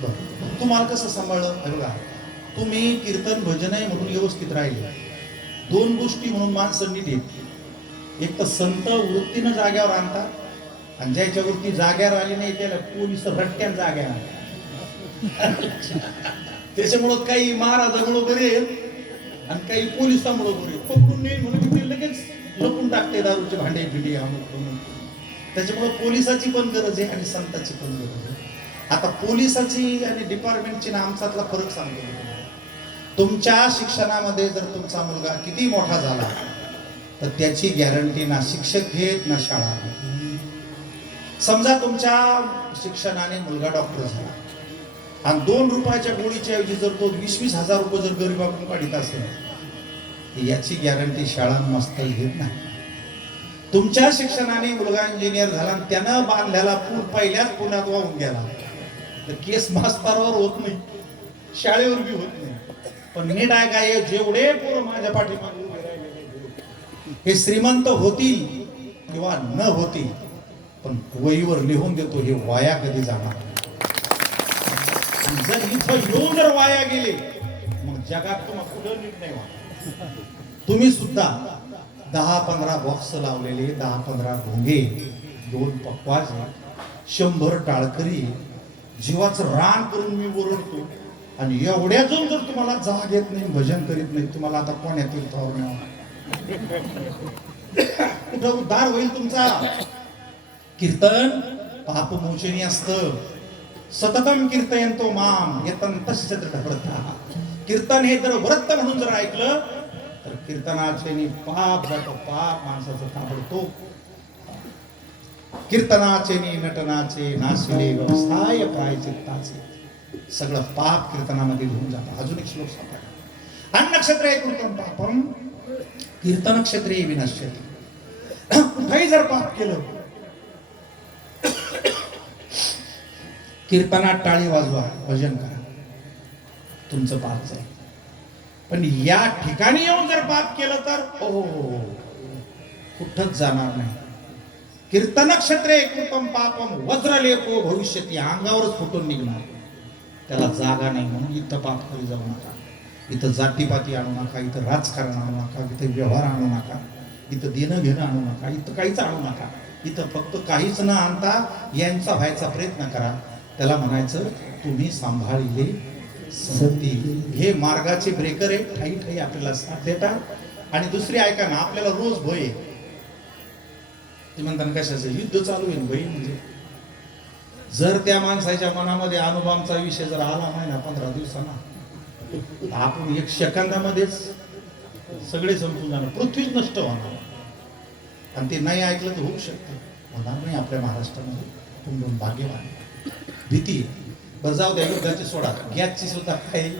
बरं, तुम्हाला कसं सांभाळलं? हे बघा, तुम्ही कीर्तन भजन आहे म्हणून व्यवस्थित राहिले. दोन गोष्टी म्हणून माणसं नीट येते. एक तर संत वृत्तीनं जाग्यावर आणतात, आणि ज्याच्यावरती जाग्यावर आली नाही त्याला पोलीस रट्ट्यान जाग्या आणतात. त्याच्यामुळं काही महाराजामुळं बरे आणि काही पोलिसामुळं बरे. पकडून नाही म्हणून ते लगेच लपून टाकते दारूचे भांडे फिटे म्हणून. त्याच्यामुळं पोलिसाची पण गरज आहे आणि संताची पण गरज आहे. आता पोलिसाची आणि डिपार्टमेंटची ना आमच्यातला फरक सांगतो. तुमच्या शिक्षणामध्ये जर तुमचा मुलगा किती मोठा झाला तर त्याची गॅरंटी ना शिक्षक घेत ना शाळा. समजा तुमच्या शिक्षणाने मुलगा डॉक्टर झाला आणि 2 रुपयाच्या गोळीच्या ऐवजी जर तो 20,000 रुपये जर गरिबाकडून काढीत असेल, याची गॅरंटी शाळा मस्त घेत नाही. तुमच्या शिक्षणाने मुलगा इंजिनियर झाला आणि त्यानं बांधलेला पूल पहिल्याच पुण्यात वाहून गेला तर केस मास्तरावर होत नाही, शाळेवर बी होत नाही. पण नीट आहे काय, जेवढे पोरं माझ्या पाठीमागे उभे राहिलेले हे श्रीमंत होतील किंवा न होतील, पण वहीवर लिहून देतो हे वाया कधी जाणार. जर इथं येऊन जर वाया गेले मग जगात तुम्हाला कुठं नीट नाही व्हा. तुम्ही सुद्धा 10-15 बॉक्स लावलेले, 10-15 भोंगे, 2 पकवाज, 100 टाळकरी, जीवाचं रान करून मी ओरडतो. आणि एवढ्यातून जर तुम्हाला जाग येत नाही, भजन करीत नाही, तुम्हाला आता कोण्या तीर्थावर कुठं उद्धार होईल तुमचा? कीर्तन पाप मोचनी असतं. सततम कीर्तयंतो माम यतंतश्च दृढव्रता. कीर्तन हे जर व्रत म्हणून जर ऐकलं तर कीर्तनाचे पाप जातो, पाप माणसाचं ताबडतोब. कीर्तनाचे नटनाचे नाशिले व्यवसाय प्रायचित्ताचे, सगळं पाप कीर्तनामध्ये घेऊन जातं. अजून एक श्लोक सापडला, अन्नक्षत्रे कृतं पापम कीर्तन क्षेत्रे विनश्यति. कुठेही जर पाप केलं, कीर्तनात टाळी वाजवा, भजन करा, तुमचं पाप जाईल. पण या ठिकाणी येऊन जर पाप केलं तर कुठंच जाणार नाही. कीर्तन क्षेत्रे कृतं पापम वज्रलेपो भविष्यती, अंगावरच फुटून निघणार. त्याला जागा नाही म्हणून इथं पाप करी जाऊ नका. इथं जातीपाती आणू नका, इथं राजकारण आणू नका, इथं व्यवहार आणू नका, इथं देणं घेणं आणू नका, इथं काहीच आणू नका. इथं फक्त काहीच न आणता यांचा व्हायचा प्रयत्न करा. त्याला म्हणायचं तुम्ही सांभाळले सती. हे मार्गाचे ब्रेकर आहे, ठाई ठाई आपल्याला साथ देतात. आणि दुसरी ऐका ना, आपल्याला रोज भय आहे. ते म्हणतात कशाचं? युद्ध चालू आहे भय. म्हणजे जर त्या माणसाच्या मनामध्ये अनुभवांचा विषय जर आला नाही ना 15 दिवसांना, आपण 1 सेकंदामध्येच सगळे संपून जाणार, पृथ्वीच नष्ट होणार. आणि ते नाही ऐकलं तर होऊ शकतं, होणार नाही आपल्या महाराष्ट्रामध्ये. तुम्ही भाग्यवान. भीती बरं जाऊ द्या, युद्धाची सोडा, गॅसची सुद्धा काही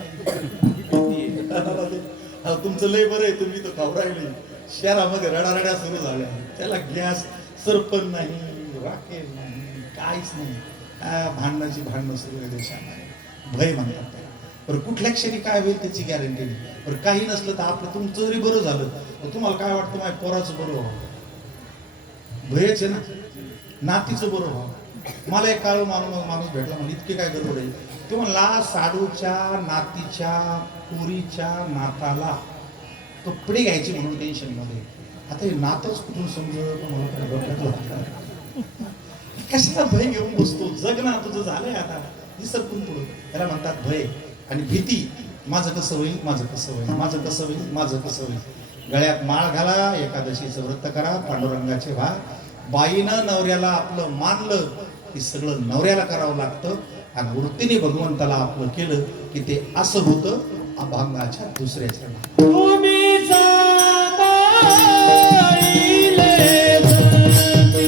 तुमचं लय बरं आहे, तुम्ही तर खाऊ राहिले. शहरामध्ये रडारड्या सुरू झाल्या, त्याला गॅस सरपण नाही, राखेल नाही, काहीच नाही. भांडणं सुरू आहे देशामध्ये. भय म्हणतात त्याला. बरं कुठल्या क्षणी काय होईल त्याची गॅरंटी नाही. बरं काही नसलं तर आपलं तुमचं जरी बरं झालं तर तुम्हाला काय वाटतं? माझ्या पोराचं बरं व्हावं, भयच आहे ना. नातीचं बरं व्हावं. मला एक काळ माणूस भेटला, म्हणजे इतके काय गडबड आहे. तो म्हणला साडूच्या नातीच्या पोरीच्या नाताला कपडे घ्यायचे म्हणून टेन्शन मध्ये. आता हे नातच कुठून समजत मला काय डोक्यात लागतं. कशाला भय घेऊन बसतो? जग ना, तुझं झालंय आता. ही सरकून पुढं. त्याला म्हणतात भय आणि भीती. माझं कसं होईल, माझं कसं होईल, माझं कसं होईल, माझं कसं होईल. गळ्यात माळ घाला, एकादशीचं व्रत करा, पांडुरंगाचे भा. बाईनं नवऱ्याला आपलं मानलं की सगळं नवऱ्याला करावं लागतं. आणि वृत्तीने भगवंताला आपलं केलं की ते असं होतं अभंगाच्या दुसऱ्याच्या. तुम्ही सांभाळिले धरती.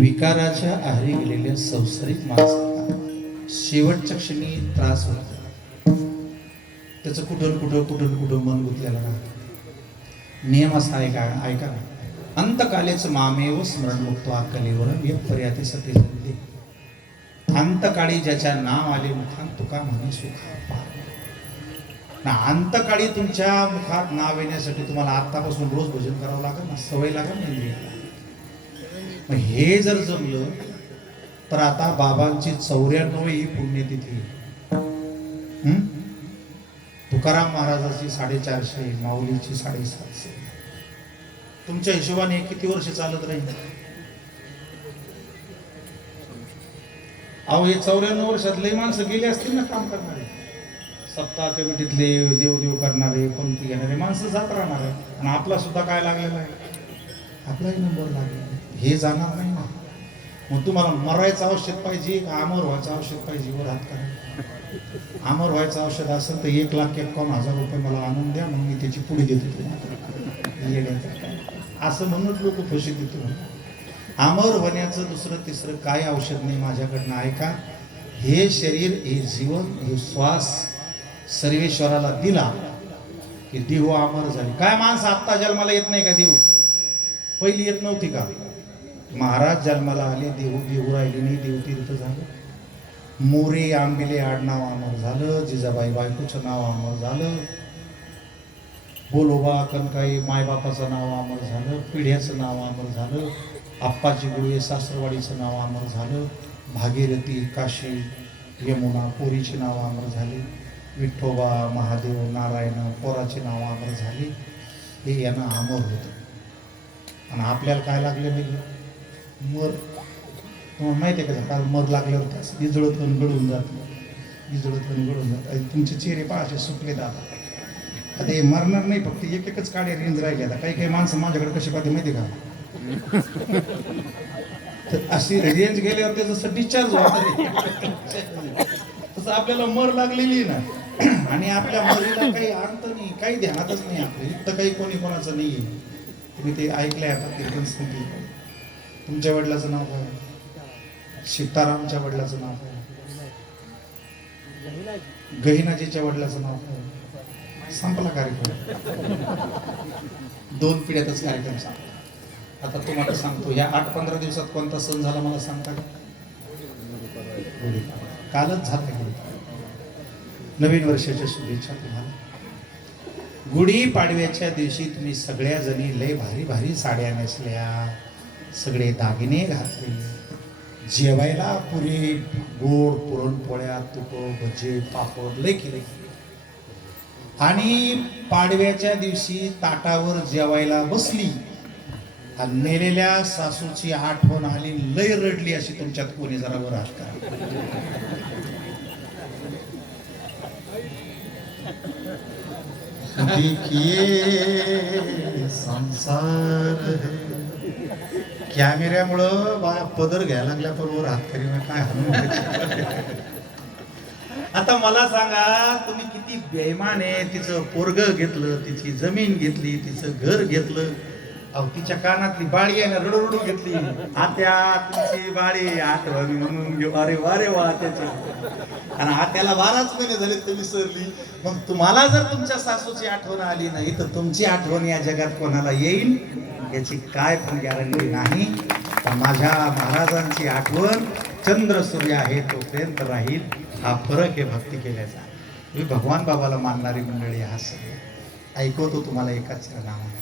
विकाराच्या आहारी गेलेल्या संसारिक माणसाला शेवटच्या क्षणी त्रास होतो. त्याचं कुठून मन गुंतलेलं राहतं. नियम असा ऐका ना. अंतकालेच मामेव स्मरण मुक्तो अक्कलीवर पर्याती सती जगते. अंतकाळी ज्याच्या नाम आले मुखात तुका म्हणे सुखा. ना अंतकाळी तुमच्या मुखात नाव येण्यासाठी तुम्हाला आतापासून रोज भजन करावं लागेल ना, सवय लागेल ना इंद्रियाला. हे जर जमलं तर आता बाबांची 94वी पुण्यतिथी. तुकाराम महाराजाची 450, माऊलीची 750. तुमच्या हिशोबाने किती वर्ष चालत राहील? अहो हे 94 वर्षात लई माणसं गेले असतील ना काम करणारे. सप्ताह कमिटीतले देव करणारे, पंक्ती घेणारे माणसं जात राहणार आहे. आणि आपला सुद्धा काय लागलेला आहे? आपलाही नंबर लागलेला. हे जाणार नाही ना. मग तुम्हाला मरायचं औषध पाहिजे का अमर व्हायचं औषध पाहिजे? वर हात करा. अमर व्हायचं औषध असेल तर 1,51,000 रुपये मला आणून द्या, मग मी त्याची पुढे देतो तुम्हाला. असं म्हणून लोक फशी देतो. अमर होण्याचं दुसरं तिसरं काय औषध नाही माझ्याकडनं. ऐका, हे शरीर, हे जीवन, हे श्वास सर्वेश्वराला दिला की देव अमर झाली. काय माणसं आत्ता जन्माला येत नाही का? देव पहिली येत नव्हती का? महाराज जन्माला आले, देऊ राहिले नाही, देवतीर्थ झालं. मोरे आंबिले आडनाव अमर झालं. जिजाबाई बायकोचं नाव अमर झालं. बोलोबा कनकाई मायबापाचं नाव अमर झालं. पिढ्याचं नाव अमर झालं. आप्पाची गुळे सासरवाडीचं नाव अमर झालं. भागीरथी, काशी, यमुना पोरीची नाव अमर झाली. विठोबा, महादेव, नारायण पोराची नाव अमर झाली. हे यांना अमर होतं. आणि आपल्याला काय लागले नाही? मर. तुम्हाला माहिती आहे का? काल मर लागल्यावर असं इजळत गळून जातं. तुमचे चेहरे पाहाचे सुकले जातात. आता हे मरणार नाही, फक्त एकच काळे रेंज राहिले. आता काही माणसं माझ्याकडे कशी पाहते माहिती का? तर अशी रेंज गेल्यावर ते जसं डिस्चार्ज होणार तसं आपल्याला मर लागलेली ना. आणि आपल्या मरीला काही अर्थ नाही, काही ध्यानातच नाही. आपलं इथं काही कोणाचं नाही आहे. तुम्ही ते ऐकलंय आता कीर्तन स्मृती. तुमच्या वडिलाचं नाव काय? सीतारामच्या वडिलाचं नाव काय? गहिनाजीच्या वडिलाचं नाव काय? संपला कार्यक्रम. 2 पिढ्यातच कार्यक्रम संपला. आता तुम्हाला सांगतो, या 8-15 दिवसात कोणता सण झाला मला सांगता का? गुढीपाडवा. कालच झाला गुढीपाडवा. नवीन वर्षाच्या शुभेच्छा तुम्हाला. गुढीपाडव्याच्या दिवशी तुम्ही सगळ्या जणी लय भारी भारी साड्या नेसल्या, सगळे दागिने घातले, जेवायला पुरे गोड पुरणपोळ्या, तुप, भजे, पापड लय केले. आणि पाडव्याच्या दिवशी ताटावर जेवायला बसली आणि नेलेल्या सासूची आठवण आली, लय रडली. अशी तुमच्यात कोणी जरा वर हात करा. देखिए संसार है. कॅमेऱ्यामुळं बा पदर घ्यायला लागल्या पण वर हात करी काय हनुमान. आता मला सांगा, तुम्ही किती बेईमान आहे. तिचं पोरग घेतलं, तिची जमीन घेतली, तिचं घर घेतलं. अहो तिच्या कानातली बाळी आहे ना, रडू घेतली. आत्या तुमची बाळी आठवणी म्हणून घेऊ. अरे वा रे वा त्याच्या. आणि आत्याला 12च महिने झाले तर विसरली. मग तुम्हाला जर तुमच्या सासूची आठवण आली नाही तर तुमची आठवण या जगात कोणाला येईल याची काय पण गॅरंटी नाही. पण माझ्या महाराजांची आठवण चंद्र सूर्य आहे तोपर्यंत राहील. हा फरक आहे भक्ती केल्याचा. मी भगवान बाबाला मानणारी मंडळी हा सगळे ऐकवतो तुम्हाला एकाच नावाने.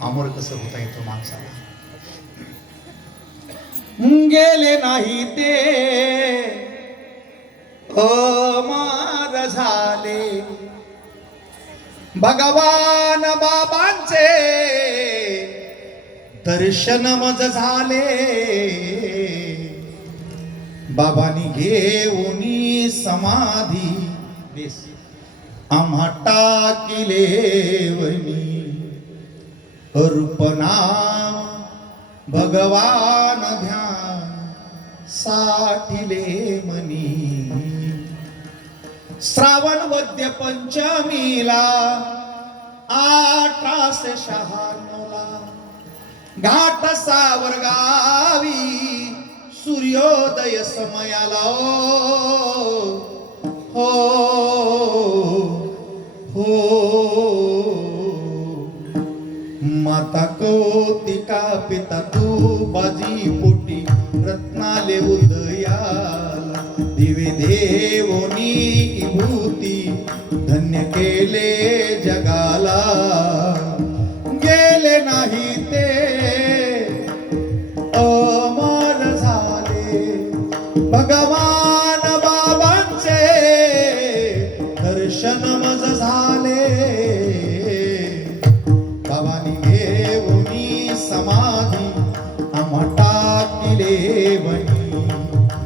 अमर कसं होता येतो माणसाला. गेले नाही ते अमर झाले भगवान बाबांचे दर्शन मज झाले. बाबांनी घेऊनी समाधी आम्हा टाकिले वनी. रूपनाम भगवान ध्यान साठिले मनी. श्रावण वद्य पंचमीला 1896 घाट सावरगावी सूर्योदय समयाला. हो हो माता कौतिका पिता तू बाजी पोटी रत्नाले उदयाला. दिवे देवोनी भूती धन्य केले जगाला. गेले नाही ते अमर झाले भगवान बाबांचे दर्शन मज झाले. बाबांनी घेऊनी समाधी आम्हा टाकिले वनी.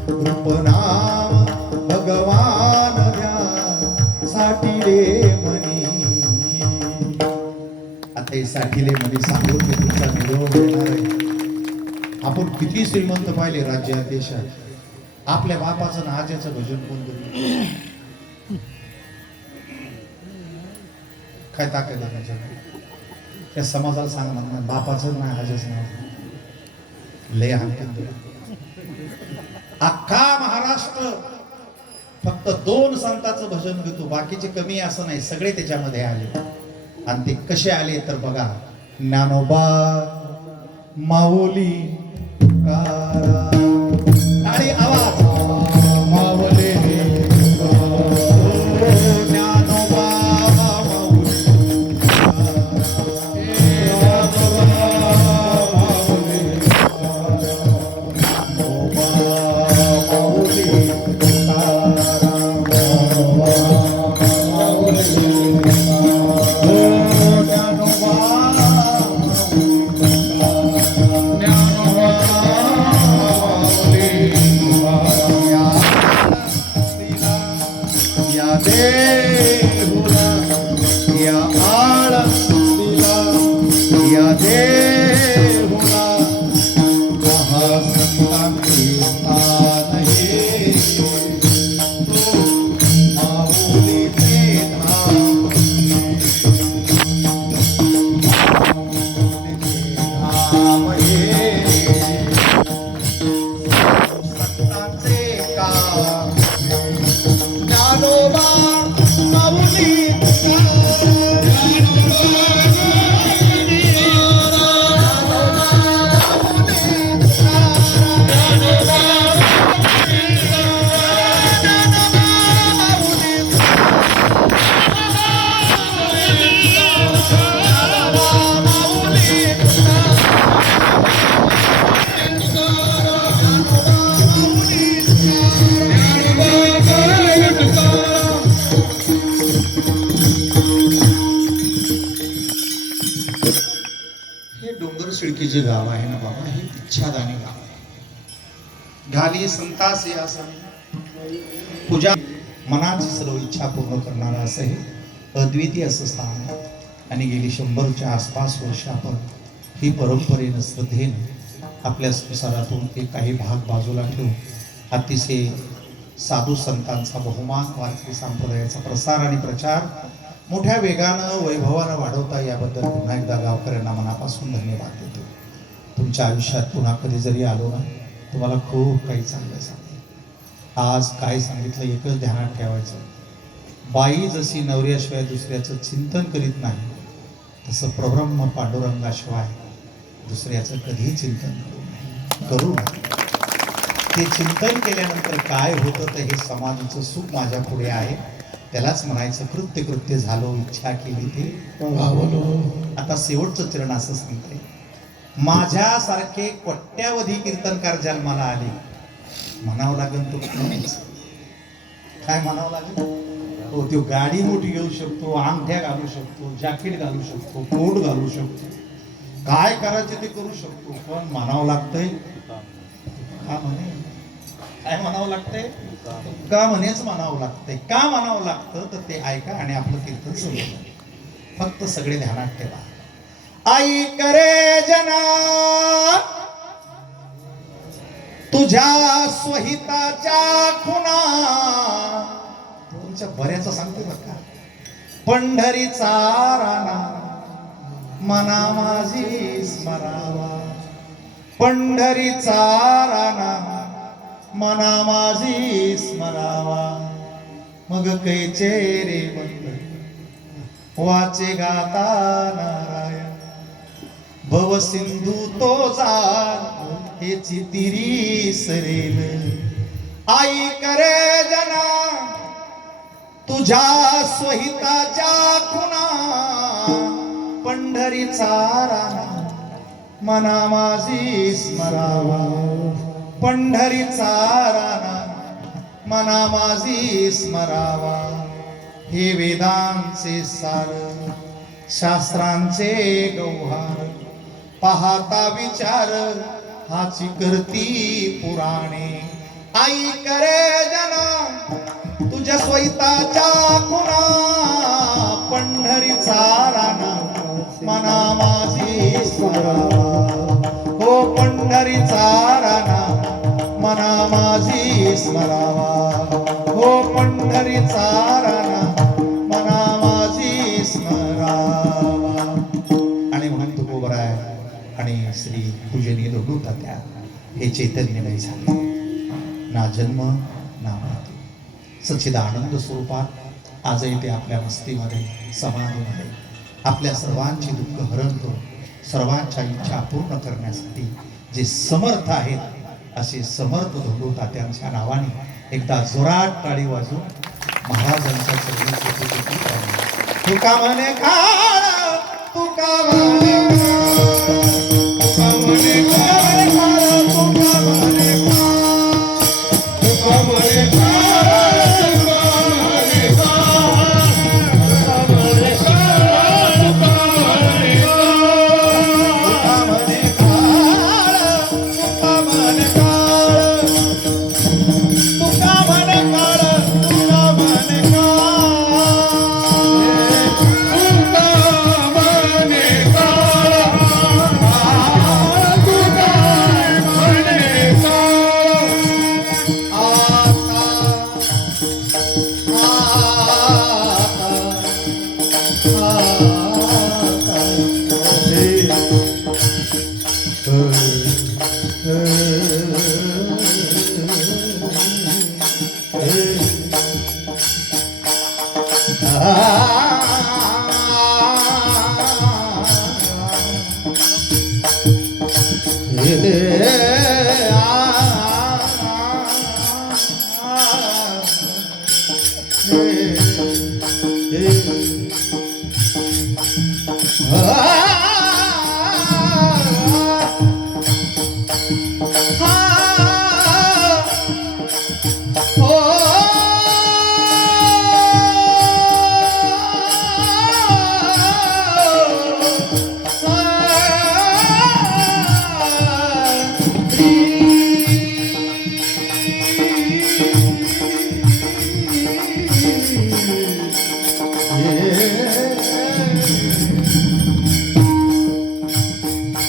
रूपनाम भगवान ध्यान साठिले मनी. आता हे साठिले मनी सांगून मी तुमचा निरोप घेणार आहे. आपण किती श्रीमंत पाहिले राज्यात देशात, आपल्या बापाचं आणि आज्याचं भजन कोण करू? काय ताकद आहे त्याच्यात? त्या समाजाला सांग म्हणणार बापाचं नाही आज्याचं नाव लय हाणतात. अख्खा महाराष्ट्र फक्त 2 संतांचं भजन घेतो, बाकीचे कमी असं नाही, सगळे त्याच्यामध्ये आले. आणि ते कसे आले तर बघा, ज्ञानोबा माऊली आणि आवाज माऊली ज्ञानोबा हे डोंगर शिळकीचे गाव आहे ना बाबा, हे इच्छादानी गाव आहे. घाली संतासे असं पूजा मनाची सर्व इच्छा पूर्ण करणारा असं हे अद्वितीय असं स्थान आहे. आणि गेली 100च्या आसपास वर्ष आपण ही परंपरेनं श्रद्धेनं आपल्या संसारातून ते काही भाग बाजूला ठेवून अतिशय साधू संतांचा बहुमान वारकरी संप्रदायाचा प्रसार आणि प्रचार मोठ्या वेगानं वैभवानं वाढवता याबद्दल पुन्हा एकदा गावकऱ्यांना मनापासून धन्यवाद देतो. तुमच्या आयुष्यात पुन्हा कधी जरी आलो ना, तुम्हाला खूप काही चांगलं सांगेल. आज काय सांगितलं एकच ध्यानात ठेवायचं, बाई जशी नवऱ्याशिवाय दुसऱ्याचं चिंतन करीत नाही तसं प्रब्रह्म पांडुरंगाशिवाय दुसऱ्याचं कधीही चिंतन करू नये. ते चिंतन केल्यानंतर काय होतं तर हे समाधीचं सुख माझ्या पुढे आहे, त्यालाच म्हणायचं कृत्य कृत्य झालो, इच्छा केली ते पावलो. आता शेवटचं चरण असं सांगते, माझ्यासारखे कोट्यावधी कीर्तनकार जन्माला आले, म्हणावं लागेल तो काय म्हणावं लागेल. हो, तो गाडी मोठी घेऊ शकतो, अंगठ्या घालू शकतो, जॅकेट घालू शकतो, कोट घालू शकतो, काय करायचे ते करू शकतो, पण म्हणावं लागतंय का म्हणे. काय म्हणावं लागतंय का म्हणेच म्हणावं लागतंय. का म्हणावं लागतं तर ते ऐका आणि आपलं कीर्तन सुरू. फक्त सगळे ध्यानात ठेवा. आई करे जना तुझ्या स्वहिताच्या खुना, तुमच्या बऱ्याचा सांगते बरं का. पंढरीचा राणा मना माझी स्मरावा, पंढरीचा राणा मना माझी स्मरावा. मग कैचे रे बंद वाचे गाता नारायण, भव सिंधू तो जार हेची तिरी सरेल. आई करे जना तुझ्या स्वहिताच्या खुना, पंढरीचा राणा मना माझी स्मरावा, पंढरीचा राणा मना माझी स्मरावा. हे वेदांचे सार शास्त्रांचे गौहार, पाहता विचार हाची करती पुराणे. आई करे जना तुझ्या स्वहिताच्या खुना, पंढरीचा राणा मना माझी स्मरावा. हो पंढरीचा राणा मना माझी स्मरावा, हो पंढरीचा राणा मना माझी स्मरावा. आणि महंत गोबराय आणि श्री पूजनीय लोलू तात्या हे चैतन्यमय झाले, ना जन्म ना मृत्यू, सच्चिदानंद स्वरूपात आजही ते आपल्या मस्तीमध्ये समाधीमध्ये आपल्या सर्वांची दुःख हरण करून सर्वांच्या इच्छा पूर्ण करण्यासाठी जे समर्थ आहेत असे समर्थ धोंडू तात्यांच्या नावाने एकदा जोरात टाळी वाजून महाराजांच्या चरणी तुका म्हणे काळ, तुका म्हणे तुका म्हणे काळ, तुका म्हणे तुका म्हणे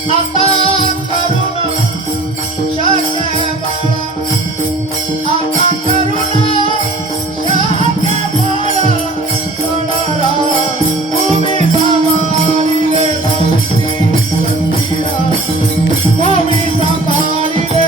आता करुणा शक्य बाळा आता करुणा शक्य बाळा कळला तुम्ही सांभाळिले संतीला तुम्ही सांभाळिले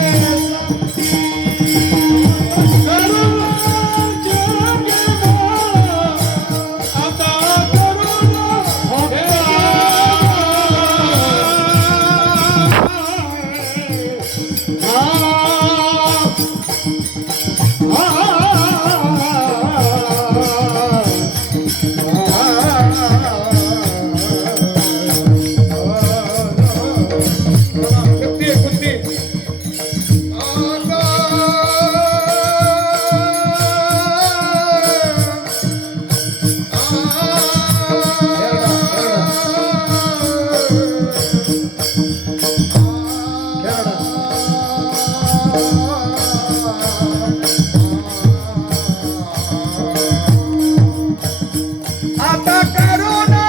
आता करुणा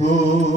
हो